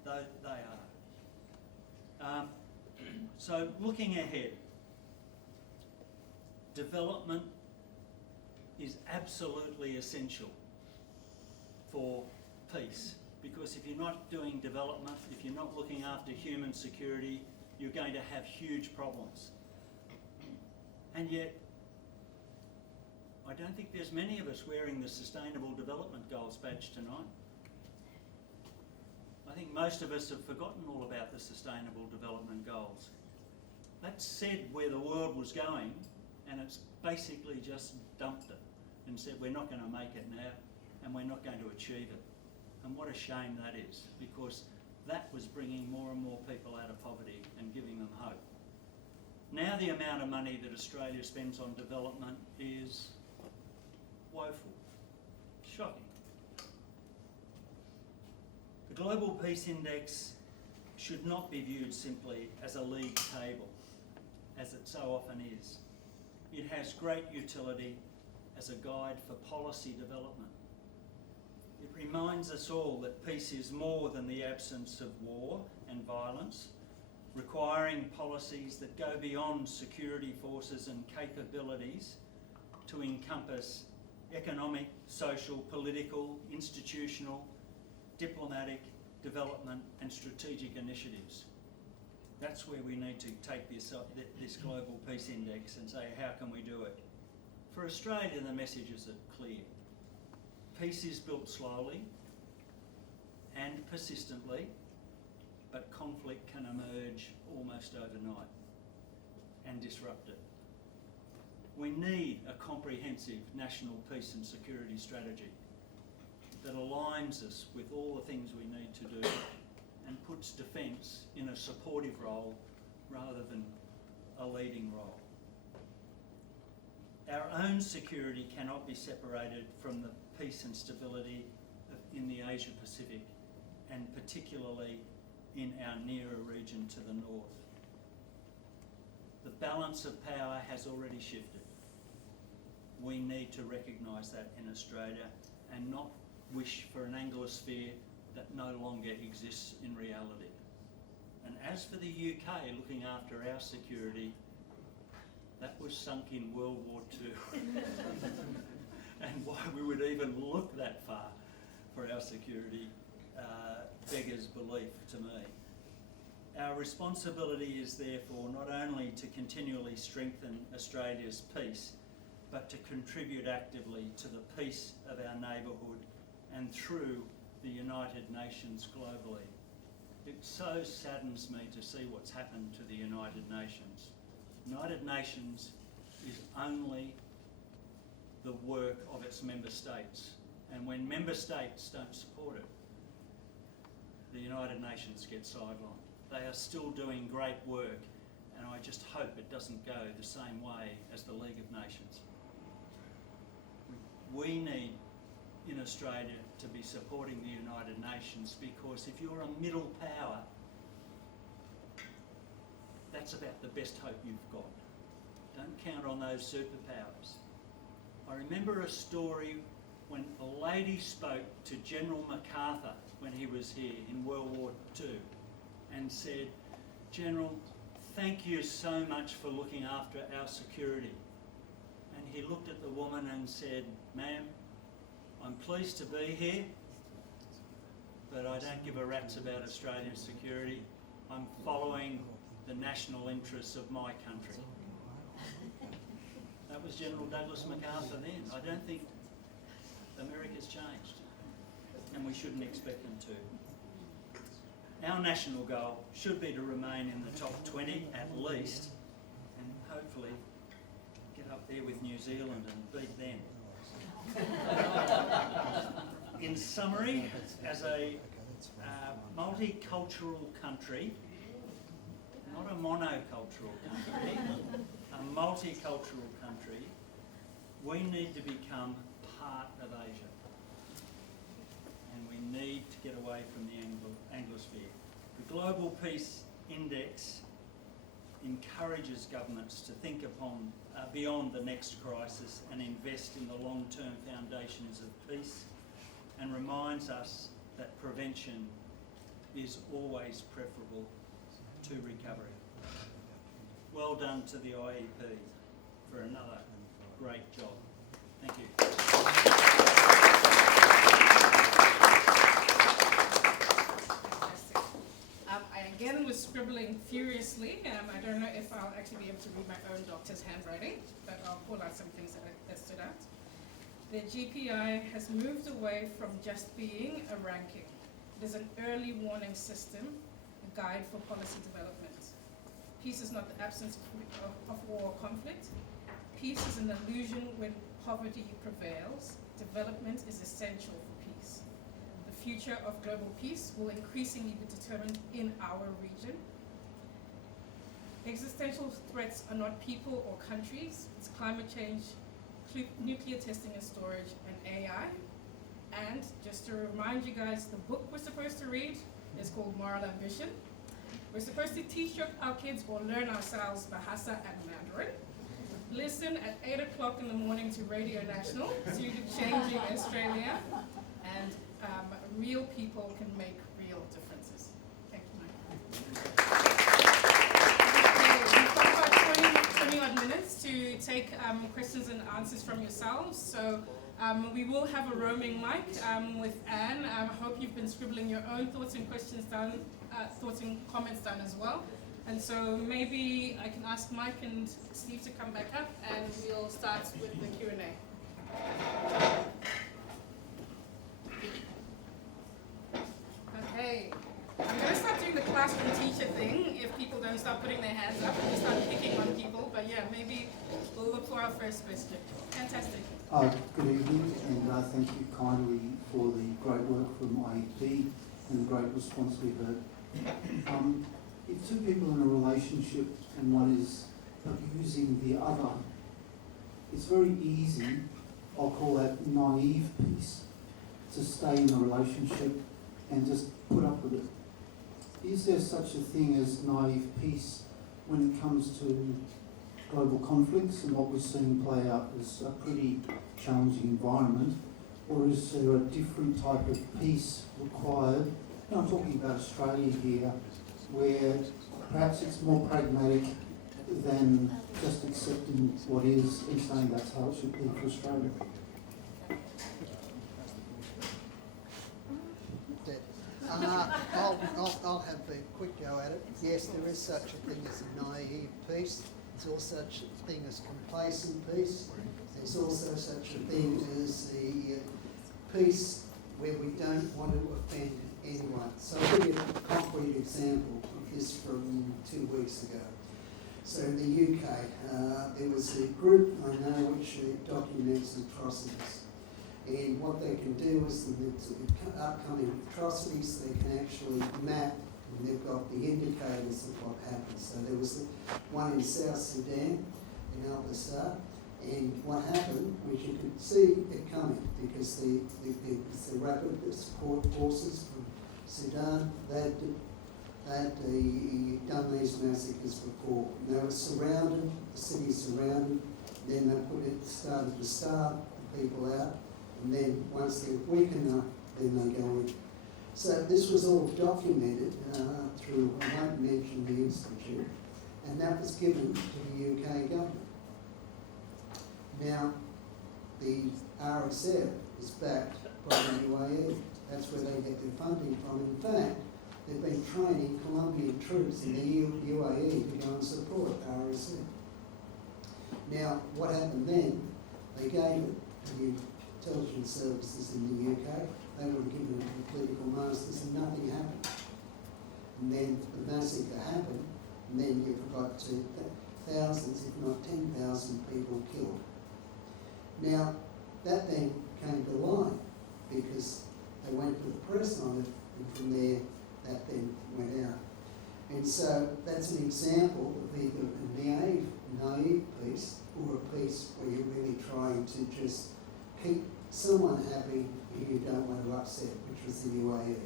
Though they are. So looking ahead, development is absolutely essential for peace, because if you're not doing development, if you're not looking after human security, you're going to have huge problems. And yet, I don't think there's many of us wearing the Sustainable Development Goals badge tonight. I think most of us have forgotten all about the Sustainable Development Goals. That said where the world was going, and it's basically just dumped it and said we're not going to make it now and we're not going to achieve it. And what a shame that is, because that was bringing more and more people out of poverty and giving them hope. Now the amount of money that Australia spends on development is woeful, shocking. The Global Peace Index should not be viewed simply as a league table, as it so often is. It has great utility as a guide for policy development. It reminds us all that peace is more than the absence of war and violence, requiring policies that go beyond security forces and capabilities to encompass economic, social, political, institutional, diplomatic, development and strategic initiatives. That's where we need to take this Global Peace Index and say, how can we do it? For Australia, the messages are clear. Peace is built slowly and persistently, but conflict can emerge almost overnight and disrupt it. We need a comprehensive national peace and security strategy that aligns us with all the things we need to do and puts defence in a supportive role rather than a leading role. Our own security cannot be separated from the peace and stability in the Asia-Pacific, and particularly in our nearer region to the north. The balance of power has already shifted. We need to recognise that in Australia and not wish for an Anglosphere that no longer exists in reality. And as for the UK looking after our security, that was sunk in World War II. And why we would even look that far for our security beggars belief to me. Our responsibility is therefore not only to continually strengthen Australia's peace, but to contribute actively to the peace of our neighbourhood and through the United Nations globally. It so saddens me to see what's happened to the United Nations. United Nations is only the work of its member states, and when member states don't support it, the United Nations gets sidelined. They are still doing great work, and I just hope it doesn't go the same way as the League of Nations. We need in Australia to be supporting the United Nations, because if you're a middle power, that's about the best hope you've got. Don't count on those superpowers. I remember a story when a lady spoke to General MacArthur when he was here in World War II and said, "General, thank you so much for looking after our security." And he looked at the woman and said, "Ma'am, I'm pleased to be here, but I don't give a rat's about Australian security. I'm following the national interests of my country." That was General Douglas MacArthur then. I don't think America's changed, and we shouldn't expect them to. Our national goal should be to remain in the top 20 at least, and hopefully get up there with New Zealand and beat them. In summary, as a multicultural country, not a monocultural country, a multicultural country, we need to become part of Asia. And we need to get away from the Anglosphere. The Global Peace Index encourages governments to think upon beyond the next crisis and invest in the long-term foundations of peace and reminds us that prevention is always preferable to recovery. Well done to the IEP for another great job. Thank you. Fantastic. I again was scribbling furiously. I don't know if I'll actually be able to read my own doctor's handwriting, but I'll pull out some things that stood out. The GPI has moved away from just being a ranking. It is an early warning system, a guide for policy development. Peace is not the absence of war or conflict. Peace is an illusion when poverty prevails. Development is essential for peace. The future of global peace will increasingly be determined in our region. Existential threats are not people or countries. It's climate change, nuclear testing and storage, and AI. And just to remind you guys, the book we're supposed to read is called Moral Ambition. We're supposed to teach our kids or learn ourselves Bahasa and Mandarin. Listen at 8 o'clock in the morning to Radio National, to Changing Australia, and real people can make real differences. Thank you, Mike. We've got about 20 odd minutes to take questions and answers from yourselves. So we will have a roaming mic with Anne. I hope you've been scribbling your own thoughts and questions down, thoughts and comments down as well. And so maybe I can ask Mike and Steve to come back up, and we'll start with the Q&A. Okay, I'm going to start doing the classroom teacher thing if people don't start putting their hands up and start picking on people. But yeah, maybe we'll look for our first question. Fantastic. Good evening, and thank you kindly for the great work from IEP and the great response we've heard. If two people in a relationship and one is abusing the other, it's very easy, I'll call that naive peace, to stay in a relationship and just put up with it. Is there such a thing as naive peace when it comes to global conflicts and what we're seeing play out as a pretty challenging environment, or is there a different type of peace required? And I'm talking about Australia here, where perhaps it's more pragmatic than just accepting what is and saying that's how it should be for Australia. I'll have a quick go at it. Yes, there is such a thing as a naive peace. There's also such a thing as complacent peace. There's also such a thing as the peace where we don't want to offend anyone. So I'll give you a concrete example of this from 2 weeks ago. So in the UK, there was a group I know which documents atrocities. And what they can do is, in the upcoming atrocities, they can actually map, and they've got the indicators of what happens. So there was one in South Sudan, in Al-Basar, and what happened, which you could see it coming, because the rapid support forces from Sudan, they'd done these massacres before. They were surrounded, the city surrounded, then they started to starve the people out, and then once they're weak enough, then they go in. So this was all documented through, I won't mention the institute, and that was given to the UK government. Now, the RSF is backed by the UAE. That's where they get their funding from. In fact, they've been training Colombian troops in the UAE to go and support RSF. Now, what happened then? They gave it to the intelligence services in the UK. They would have given it to the political masters, and nothing happened. And then the massacre happened, and then you've got thousands, if not 10,000 people killed. Now, that then came to light because they went to the press on it, and from there, that then went out. And so that's an example of either a naive peace or a peace where you're really trying to just keep someone happy who you don't want to upset, which was the UAE.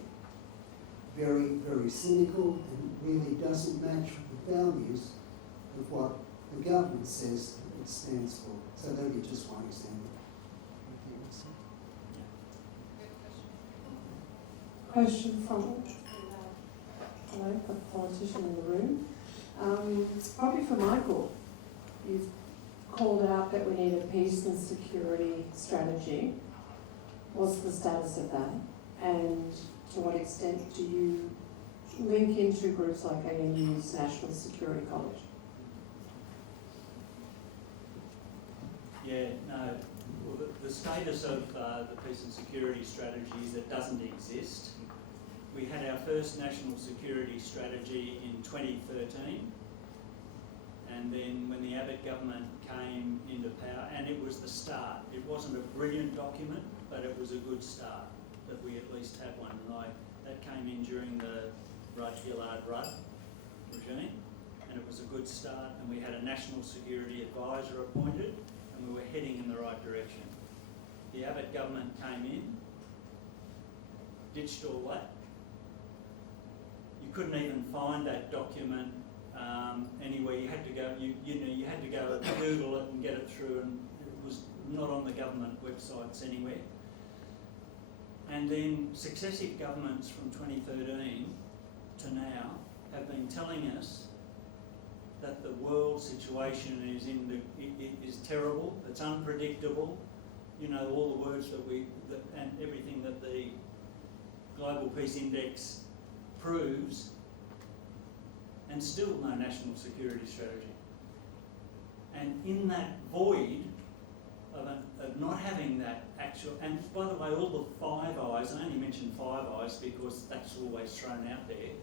Very, very cynical and really doesn't match the values of what the government says it stands for. So that'll be just one example. Good question. question from the politician in the room. It's probably for Michael. You've called out that we need a peace and security strategy. What's the status of that? And to what extent do you link into groups like ANU's National Security College? Yeah, no. Well, the status of the peace and security strategy is it doesn't exist. We had our first national security strategy in 2013, and then when the Abbott government came into power, and it was the start. It wasn't a brilliant document, but it was a good start that we at least had one. And that came in during the Rudd regime, and it was a good start. And we had a national security advisor appointed, and we were heading in the right direction. The Abbott government came in, ditched all that. You couldn't even find that document anywhere. You had to go. You had to go Google it and get it through, and it was not on the government websites anywhere. And then successive governments from 2013 to now have been telling us that the world situation is terrible. It's unpredictable. You know, all the words and everything that the Global Peace Index proves, and still no national security strategy. And in that void of not having that actual, and by the way, all the Five Eyes, I only mention Five Eyes because that's always thrown out there.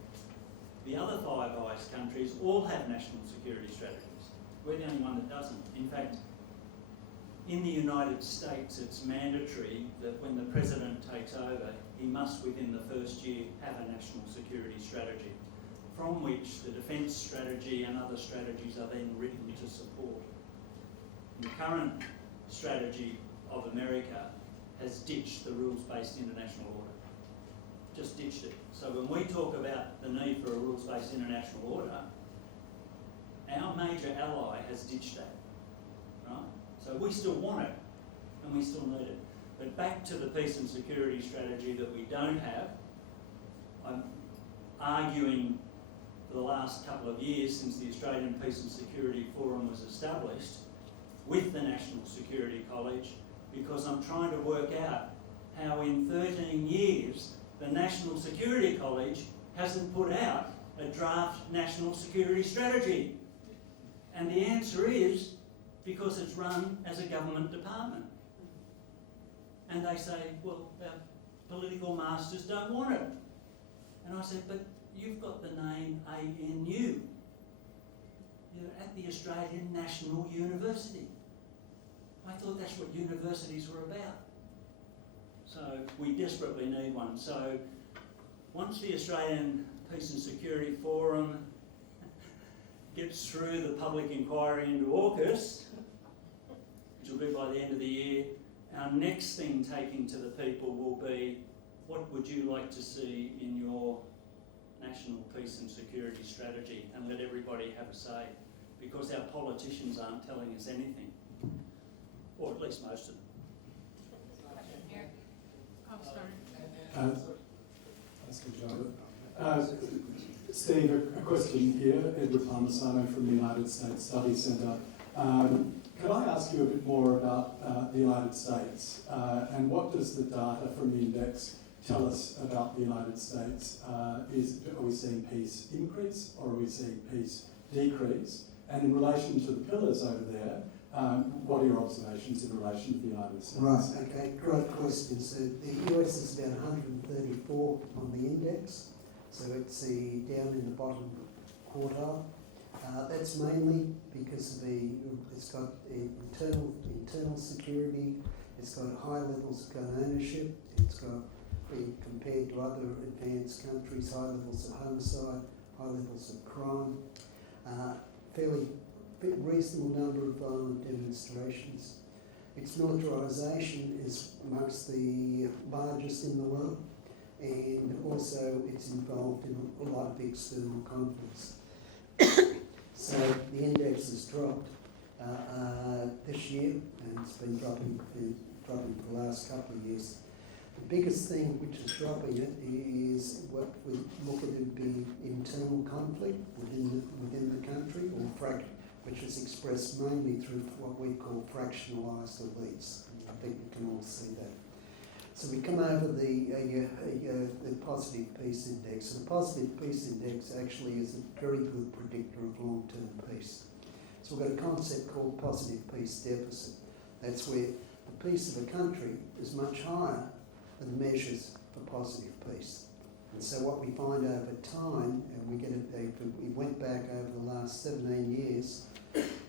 The other Five Eyes countries all have national security strategies. We're the only one that doesn't. In fact, in the United States, it's mandatory that when the president takes over, he must, within the first year, have a national security strategy, from which the defence strategy and other strategies are then written to support. And the current strategy of America has ditched the rules-based international order. Just ditched it. So when we talk about the need for a rules-based international order, our major ally has ditched that, right? So we still want it, and we still need it. But back to the peace and security strategy that we don't have, I'm arguing for the last couple of years since the Australian Peace and Security Forum was established with the National Security College, because I'm trying to work out how in 13 years the National Security College hasn't put out a draft national security strategy. And the answer is because it's run as a government department. And they say, well, our political masters don't want it. And I said, but you've got the name ANU. You're at the Australian National University. I thought that's what universities were about. So we desperately need one. So once the Australian Peace and Security Forum gets through the public inquiry into AUKUS, which will be by the end of the year, our next thing taking to the people will be, what would you like to see in your national peace and security strategy? And let everybody have a say, because our politicians aren't telling us anything, or at least most of them. Oh, sorry. That's good, Judith. Steve, a question here. Edward Parmisano from the United States Study Centre. Could I ask you a bit more about the United States and what does the data from the index tell us about the United States? Are we seeing peace increase or are we seeing peace decrease? And in relation to the pillars over there, what are your observations in relation to the United States? Right, okay, great question. So the US is about 134 on the index, so it's down in the bottom quartile. That's mainly because of it's got internal security, it's got high levels of gun ownership, it's got, being compared to other advanced countries, high levels of homicide, high levels of crime, reasonable number of violent demonstrations. Its militarisation is amongst the largest in the world, and also it's involved in a lot of external conflicts. So the index has dropped this year, and it's been dropping for the last couple of years. The biggest thing which is dropping it is what we look at it be internal conflict within the country, or which is expressed mainly through what we call fractionalised elites. I think we can all see that. So we come over the positive peace index. And the positive peace index actually is a very good predictor of long-term peace. So we've got a concept called positive peace deficit. That's where the peace of a country is much higher than the measures for positive peace. And so what we find over time, and we went back over the last 17 years,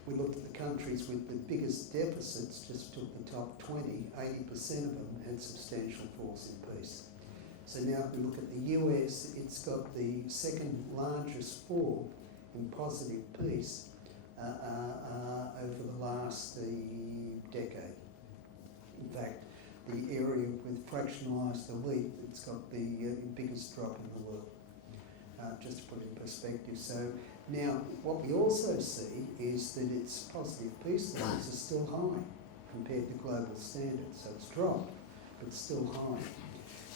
we looked at the countries with the biggest deficits, just took the top 20, 80% of them had substantial falls in peace. So now if we look at the US, it's got the second largest fall in positive peace over the last decade. In fact, the area with fractionalised elite, it's got the biggest drop in the world, just to put it in perspective. So now, what we also see is that its positive peace levels are still high compared to global standards. So it's dropped, but it's still high.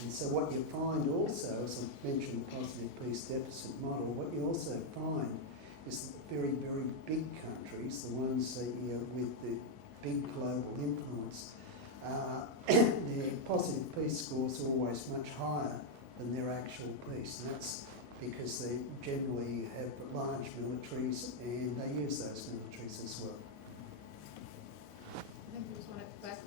And so what you find also, as I mentioned the positive peace deficit model, what you also find is that very, very big countries, the ones that, with the big global influence, their positive peace scores are always much higher than their actual peace. And that's because they generally have large militaries and they use those militaries as well. I think there was one at the back.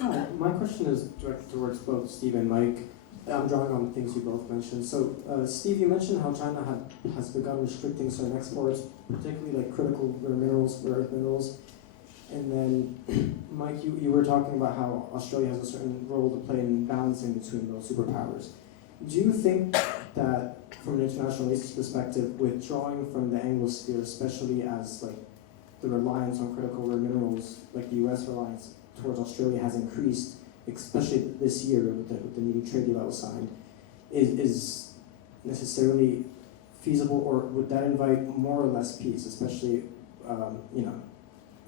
Hi, my question is directed towards both Steve and Mike. I'm drawing on things you both mentioned. So, Steve, you mentioned how China has begun restricting certain exports, particularly like critical rare minerals, rare earth minerals. And then, Mike, you were talking about how Australia has a certain role to play in balancing between those superpowers. Do you think that, from an international relations perspective, withdrawing from the Anglosphere, especially as like the reliance on critical rare minerals, like the U.S. reliance towards Australia, has increased, especially this year with the new trade deal that was signed, is necessarily feasible, or would that invite more or less peace, especially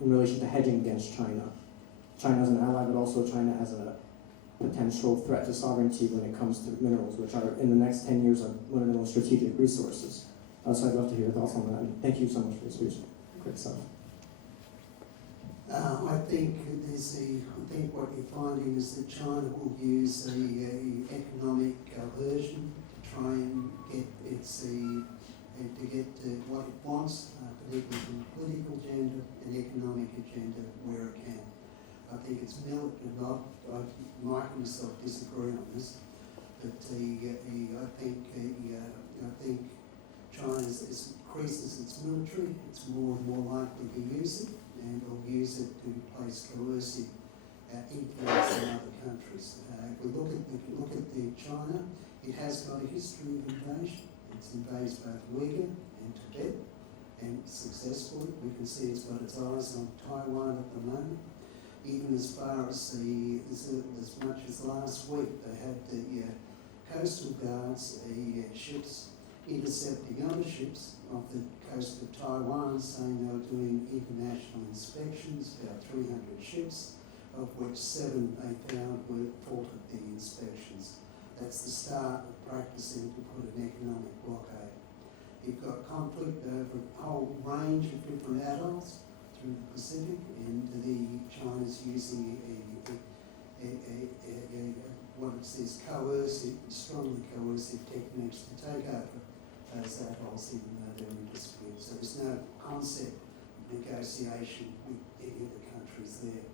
in relation to hedging against China? China as an ally, but also China as a potential threat to sovereignty when it comes to minerals, which are in the next 10 years are one of the most strategic resources. So I'd love to hear your thoughts on that. And thank you so much for your speech. Great stuff. I think what you're finding is that China will use the economic coercion to try and get what it wants, particularly from a political agenda and economic agenda where it can. I think it's militant. Mike and myself disagree on this, but I think China increases its military. It's more and more likely to use it, and will use it to place coercive influence in other countries. If we look at China, it has got a history of invasion. It's invaded both Uyghur and Tibet, and successfully. We can see it's got its eyes on Taiwan at the moment. Even as far as as much as last week, they had the coastal guards, ships intercepting other ships off the coast of Taiwan, saying they were doing international inspections, about 300 ships, of which 7 they found were faulted the inspections. That's the start of practicing to put an economic blockade. You've got conflict over a whole range of different atolls through the Pacific, and China's using what it says strongly coercive techniques to take over those atolls, even though they're in dispute. So there's no concept of negotiation with any of the countries there.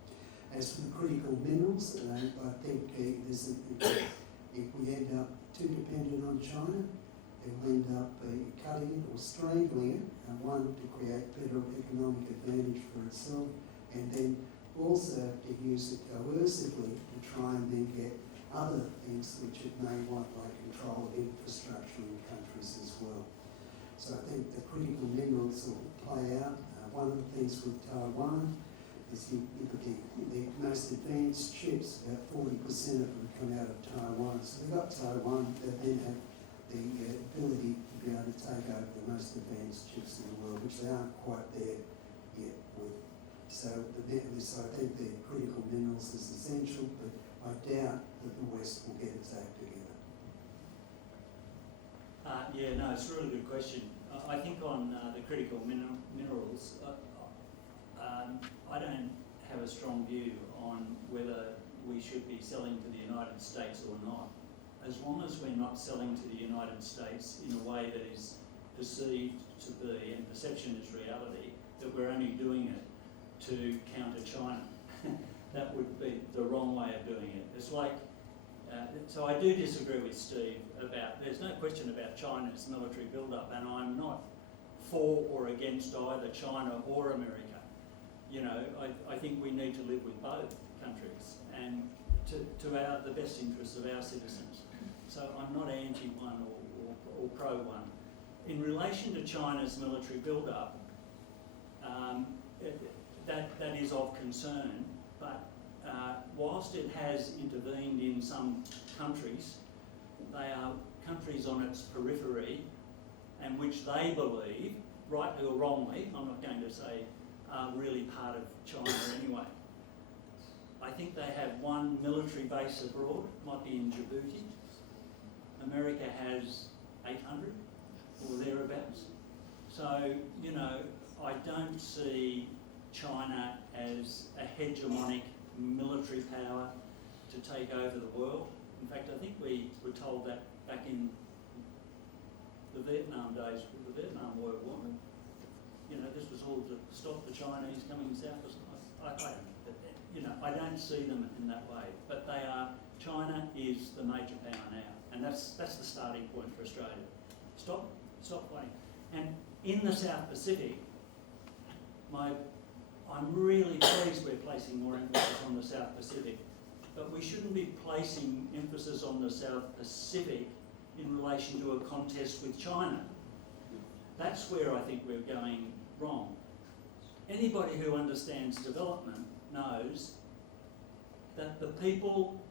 As for the critical minerals, I think if we end up too dependent on China, they'll end up cutting it or strangling it, one, to create better economic advantage for itself, and then also to use it coercively to try and then get other things which it may want, like control of infrastructure in countries as well. So I think the critical minerals will play out. One of the things with Taiwan is the most advanced chips, about 40% of them come out of Taiwan. So they've got Taiwan, they then have the ability to be able to take over the most advanced chips in the world, which they aren't quite there yet with. So I think the critical minerals is essential, but I doubt that the West will get its act together. Yeah, no, it's a really good question. I think on the critical minerals, I don't have a strong view on whether we should be selling to the United States or not. As long as we're not selling to the United States in a way that is perceived to be, and perception is reality, that we're only doing it to counter China. That would be the wrong way of doing it. It's like, so I do disagree with Steve about, there's no question about China's military build-up, and I'm not for or against either China or America. You know, I think we need to live with both countries and to the best interests of our citizens. So I'm not anti one or pro one. In relation to China's military build-up, that is of concern, but whilst it has intervened in some countries, they are countries on its periphery and which they believe, rightly or wrongly, I'm not going to say are really part of China anyway. I think they have one military base abroad, might be in Djibouti. America has 800 or thereabouts. So, you know, I don't see China as a hegemonic military power to take over the world. In fact, I think we were told that back in the Vietnam days, with the Vietnam War, weren't we? You know, this was all to stop the Chinese coming south. I don't see them in that way. But they are, China is the major power now. And that's the starting point for Australia. Stop playing. And in the South Pacific, I'm really pleased we're placing more emphasis on the South Pacific. But we shouldn't be placing emphasis on the South Pacific in relation to a contest with China. That's where I think we're going wrong. Anybody who understands development knows that the people,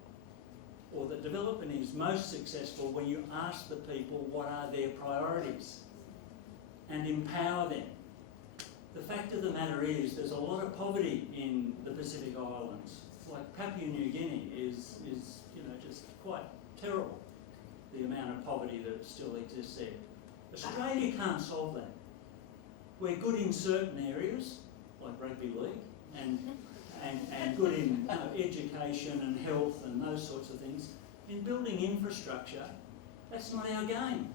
or that development is most successful when you ask the people what are their priorities and empower them. The fact of the matter is there's a lot of poverty in the Pacific Islands. Like Papua New Guinea is you know, just quite terrible, the amount of poverty that still exists there. Australia can't solve that. We're good in certain areas, like rugby league, and good in education and health and those sorts of things. In building infrastructure, that's not our game.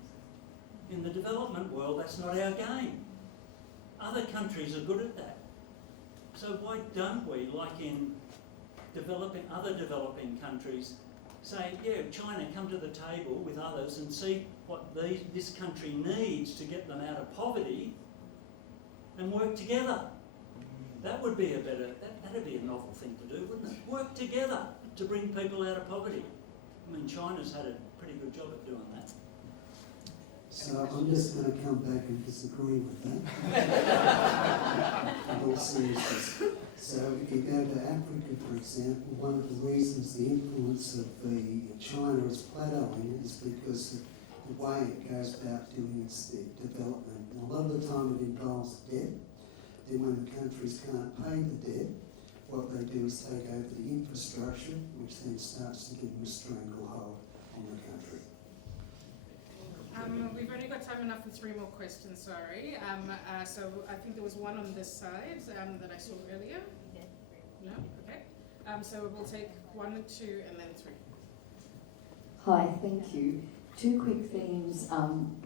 In the development world, that's not our game. Other countries are good at that. So why don't we, like in other developing countries, say, yeah, China, come to the table with others and see what this country needs to get them out of poverty and work together. That would be that'd be a novel thing to do, wouldn't it? Work together to bring people out of poverty. I mean, China's had a pretty good job at doing that. So I'm just going to come back and disagree with that. In all seriousness. So if you go to Africa, for example, one of the reasons the influence of China is plateauing is because the way it goes about doing its development. And a lot of the time it involves debt. Then when the countries can't pay the debt, what they do is take over the infrastructure, which then starts to give them a stranglehold on the country. We've only got time enough for 3 more questions, sorry. So I think there was one on this side that I saw earlier. No? Okay. So we'll take 1 and 2 and then 3. Hi, thank you. 2 quick themes,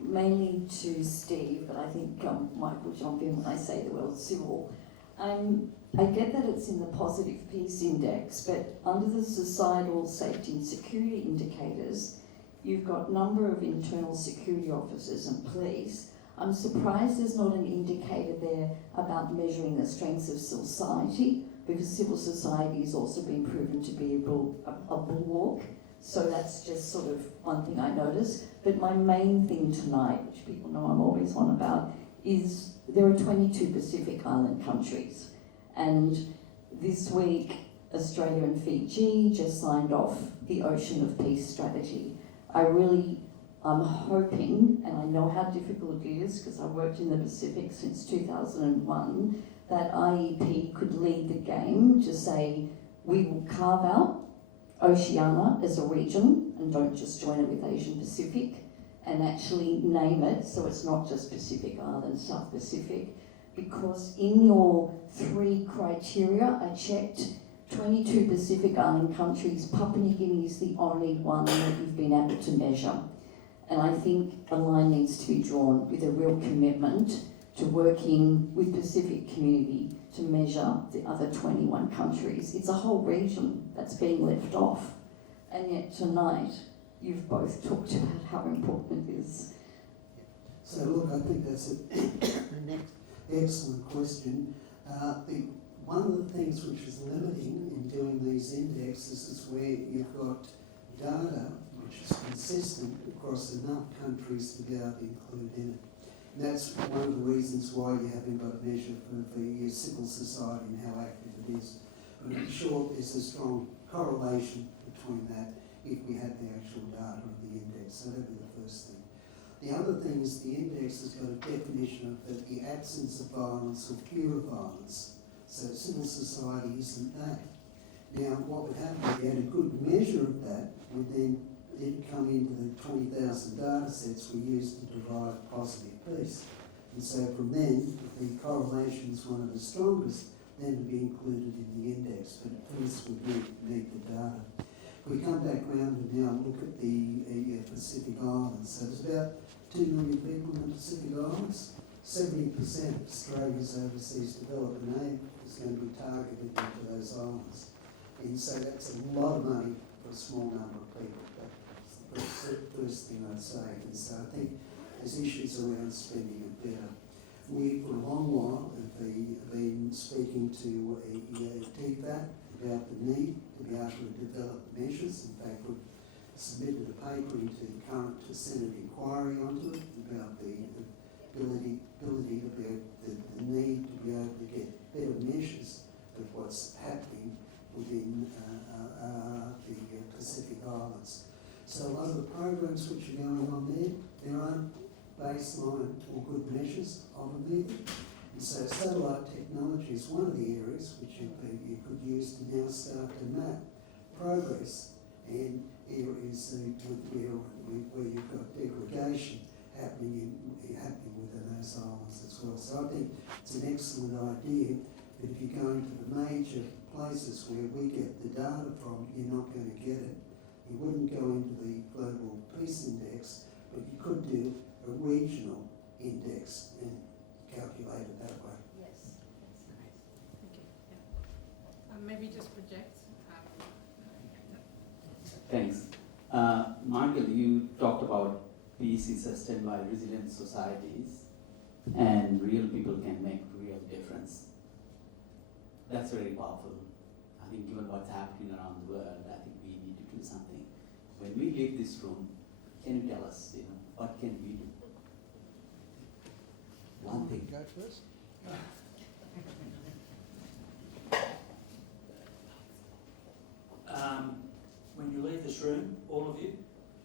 mainly to Steve, but I think Mike will jump in when I say the word civil. I get that it's in the positive peace index, but under the societal safety and security indicators, you've got number of internal security officers and police. I'm surprised there's not an indicator there about measuring the strengths of society, because civil society has also been proven to be a bulwark. So that's just sort of one thing I noticed. But my main thing tonight, which people know I'm always on about, is there are 22 Pacific Island countries. And this week, Australia and Fiji just signed off the Ocean of Peace strategy. I really I'm hoping, and I know how difficult it is because I've worked in the Pacific since 2001, that IEP could lead the game to say we will carve out Oceania as a region and don't just join it with Asian Pacific, and actually name it so it's not just Pacific Islands, South Pacific, because in your 3 criteria I checked 22 Pacific Island countries, Papua New Guinea is the only one that you've been able to measure. And I think a line needs to be drawn with a real commitment to working with Pacific community to measure the other 21 countries. It's a whole region that's being left off. And yet tonight, you've both talked about how important it is. So look, I think that's an excellent question. One of the things which is limiting in doing these indexes is where you've got data which is consistent across enough countries to be able to include in it. And that's one of the reasons why you haven't got a measure for the civil society and how active it is. But I'm sure there's a strong correlation between that if we had the actual data of the index. So that'd be the first thing. The other thing is the index has got a definition of the absence of violence or fear of violence. So civil society isn't that. Now, what would happen if we had a good measure of that, would then it come into the 20,000 data sets we use to derive positive peace. And so from then, if the correlation is one of the strongest, then it would be included in the index. But first we need the data. If we come back round and now look at the Pacific Islands, so there's about 2 million people in the Pacific Islands. 70% of Australia's overseas development aid is going to be targeted into those islands. And so that's a lot of money for a small number of people. That's the first thing I'd say. And so I think there's issues around spending it better. We, for a long while, have been speaking to DFAT about the need to be able to develop measures. In fact, we've submitted a paper into the current Senate inquiry onto it about the ability to be able, the need to be able to get better measures of what's happening within the Pacific Islands. So a lot of the programs which are going on there aren't baseline or good measures of them either. And so satellite technology is one of the areas which you could use to now start to map progress and areas where you've got degradation happening within those islands as well. So I think it's an excellent idea, but if you're going to the major places where we get the data from, you're not going to get it. You wouldn't go into the Global Peace Index, but you could do a regional index and calculate it that way. Yes, that's great. Thank you. Yeah. Maybe just project. Thanks. Michael, you talked about peace is sustained by resilient societies and real people can make real difference. That's very powerful. I think given what's happening around the world, I think we need to do something. When we leave this room, can you tell us, what can we do? One thing. Go first. When you leave this room, all of you,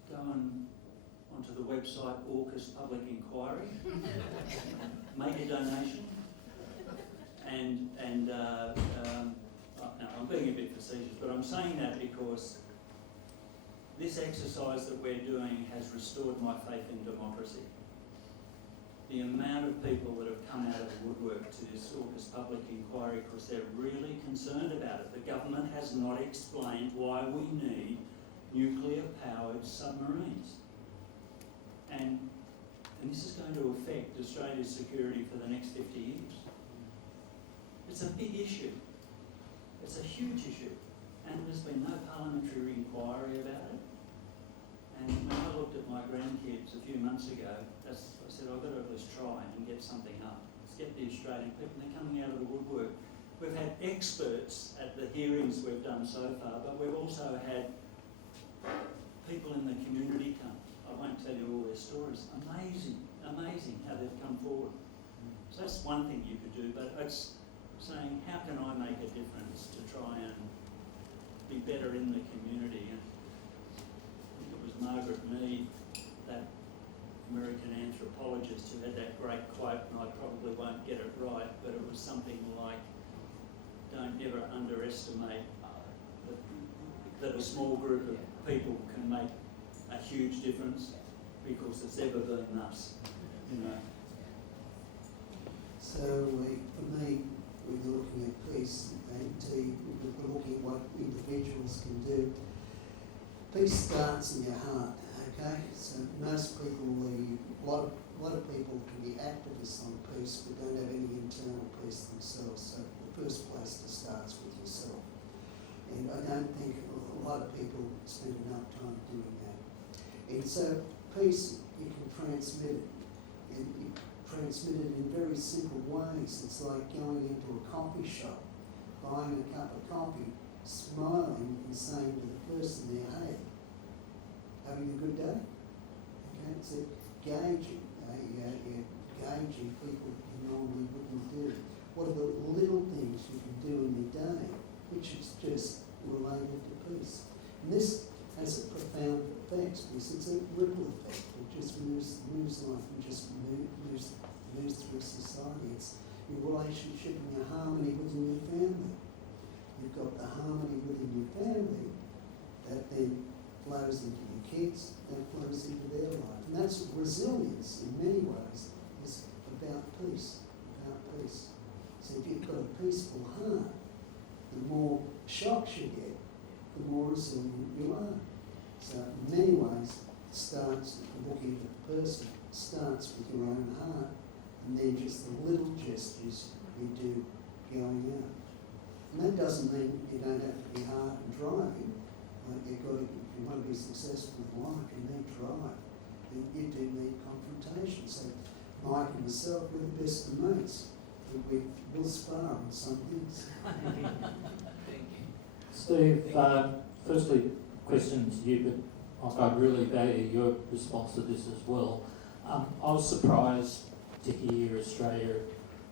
go onto the website AUKUS Public Inquiry, make a donation, and I'm being a bit facetious, but I'm saying that because this exercise that we're doing has restored my faith in democracy. The amount of people that have come out of the woodwork to this AUKUS public inquiry because they're really concerned about it. The government has not explained why we need nuclear-powered submarines. And this is going to affect Australia's security for the next 50 years. It's a big issue. It's a huge issue. And there's been no parliamentary inquiry about it. And when I looked at my grandkids a few months ago, I said, I've got to at least try and get something up. Let's get the Australian people, they're coming out of the woodwork. We've had experts at the hearings we've done so far, but we've also had people in the community come. I won't tell you all their stories. Amazing how they've come forward. So that's one thing you could do, but it's saying, how can I make a difference to try and be better in the community? And I think it was Margaret Mead that American anthropologist who had that great quote, and I probably won't get it right, but it was something like, don't ever underestimate that a small group of people can make a huge difference, because it's ever been us, you know. So for me, we're looking at peace, and we're looking at what individuals can do. Peace starts in your heart, okay? So most people, a lot of people can be activists on peace but don't have any internal peace themselves. So the first place to start is with yourself. And I don't think a lot of people spend enough time doing that. And so peace, you can transmit it. And you transmit it in very simple ways. It's like going into a coffee shop, buying a cup of coffee, smiling and saying to the person there, hey, having a good day? Okay, it's gauging people you normally wouldn't do. What are the little things you can do in your day which is just related to peace? And this has a profound effect because it's a ripple effect. It just moves life and just moves through society. It's your relationship and your harmony within your family. You've got the harmony within your family that then flows into your kids, that flows into their life. And that's resilience in many ways, is about peace, So if you've got a peaceful heart, the more shocks you get, the more resilient you are. So in many ways, it starts with looking at the person, it starts with your own heart, and then just the little gestures you do going out. And that doesn't mean you don't have to be hard and driving. Like if you want to be successful in life, you need drive. You do need confrontation. So Mike and myself, we're the best of mates. We'll spar on some things. Steve, firstly, question to you, but I really value your response to this as well. I was surprised to hear Australia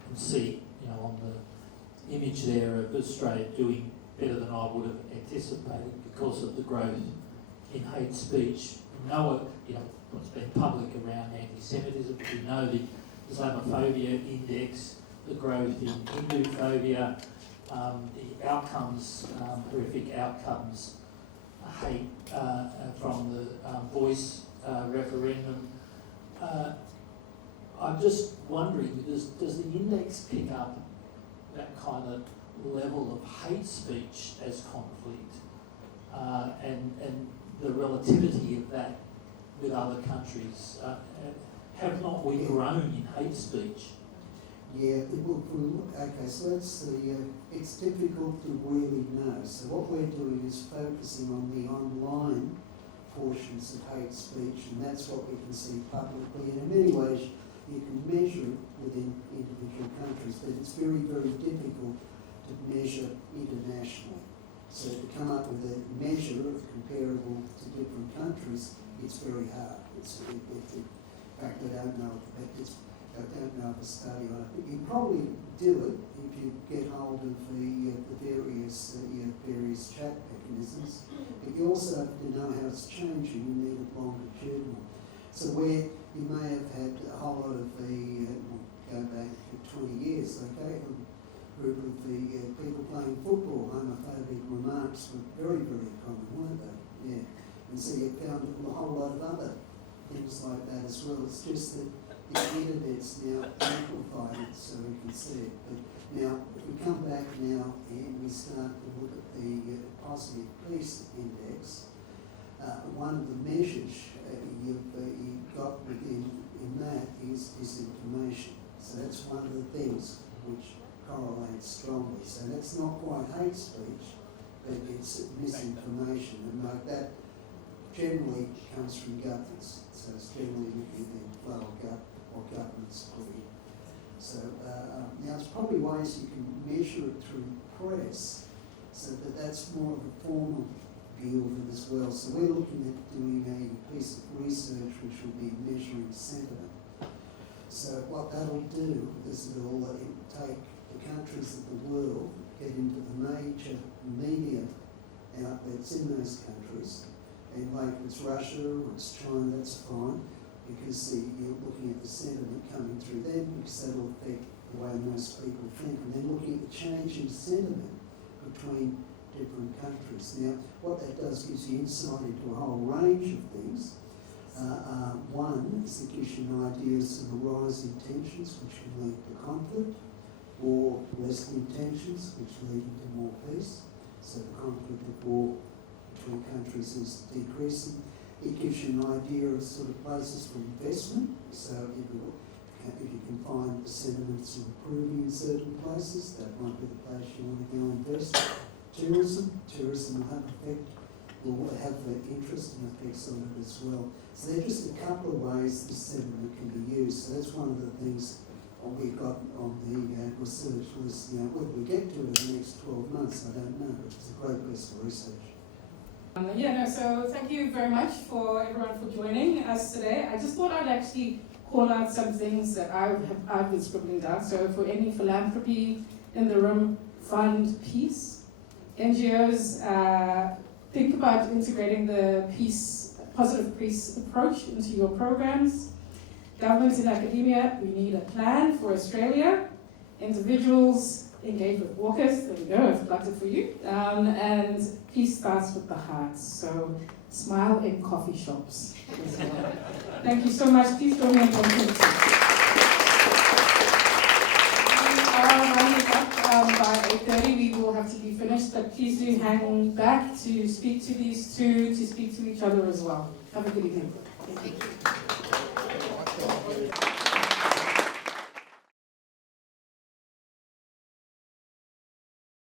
and see, on the image there of Australia doing better than I would have anticipated because of the growth in hate speech. We know what's been public around anti-Semitism. We know the Islamophobia index, the growth in Hindu-phobia, the outcomes, horrific outcomes, hate from the Voice referendum. I'm just wondering, does the index pick up that kind of level of hate speech as conflict and the relativity of that with other countries? Have not we grown in hate speech? Yeah, okay, so it's difficult to really know. So what we're doing is focusing on the online portions of hate speech, and that's what we can see publicly. And in many ways, you can measure it within individual countries, but it's very, very difficult to measure internationally. So to come up with a measure comparable to different countries, it's very hard. In fact, I don't know of a study on it. But you can probably do it if you get hold of the various chat mechanisms. But you also have to know how it's changing. You need it longitudinal. So where you may have had a whole lot of go back 20 years, okay, a group of the people playing football, homophobic remarks were very, very common, weren't they? Yeah. And so you found a whole lot of other things like that as well. It's just that the internet's now amplified it so we can see it. But now, if we come back now and we start to look at the positive peace index, one of the measures you've got within that is disinformation. So that's one of the things which correlates strongly. So that's not quite hate speech, but it's misinformation. And like that generally comes from governments. So it's generally looking at the flow of what governments put in. So now there's probably ways you can measure it through press, so that's more of a formal view of it as well. So we're looking at doing a piece of research which will be measuring sentiment. So what that'll do is it'll take the countries of the world, get into the major media outlets in those countries, and like if it's Russia or it's China, that's fine. because you're looking at the sentiment coming through them, because that'll affect the way most people think, and then looking at the change in sentiment between different countries. Now, what that does gives you insight into a whole range of things. One is it gives you an idea of the rising tensions which can lead to conflict, or lessening tensions which lead into more peace. So the conflict of war between countries is decreasing. It gives you an idea of sort of places for investment. So if you can find the sentiments improving in certain places, that might be the place you want to go invest. Tourism will have the interest and effects on it as well. So they're just a couple of ways this sentiment can be used. So that's one of the things we've got on the research list. Whether we get to it in the next 12 months, I don't know, but it's a great piece of research. So thank you very much for everyone for joining us today. I just thought I'd actually call out some things that I've been scribbling down. So for any philanthropy in the room, fund peace. NGOs, think about integrating the positive peace approach into your programs. Governments and academia, we need a plan for Australia. Individuals, engage with walkers, there we go, I've plugged it for you. And peace starts with the heart, so smile in coffee shops as well. Thank you so much. Please join me in welcoming. We are running up by 8:30. We will have to be finished, but please do hang back to speak to these two, to speak to each other as well. Have a good evening. Thank you.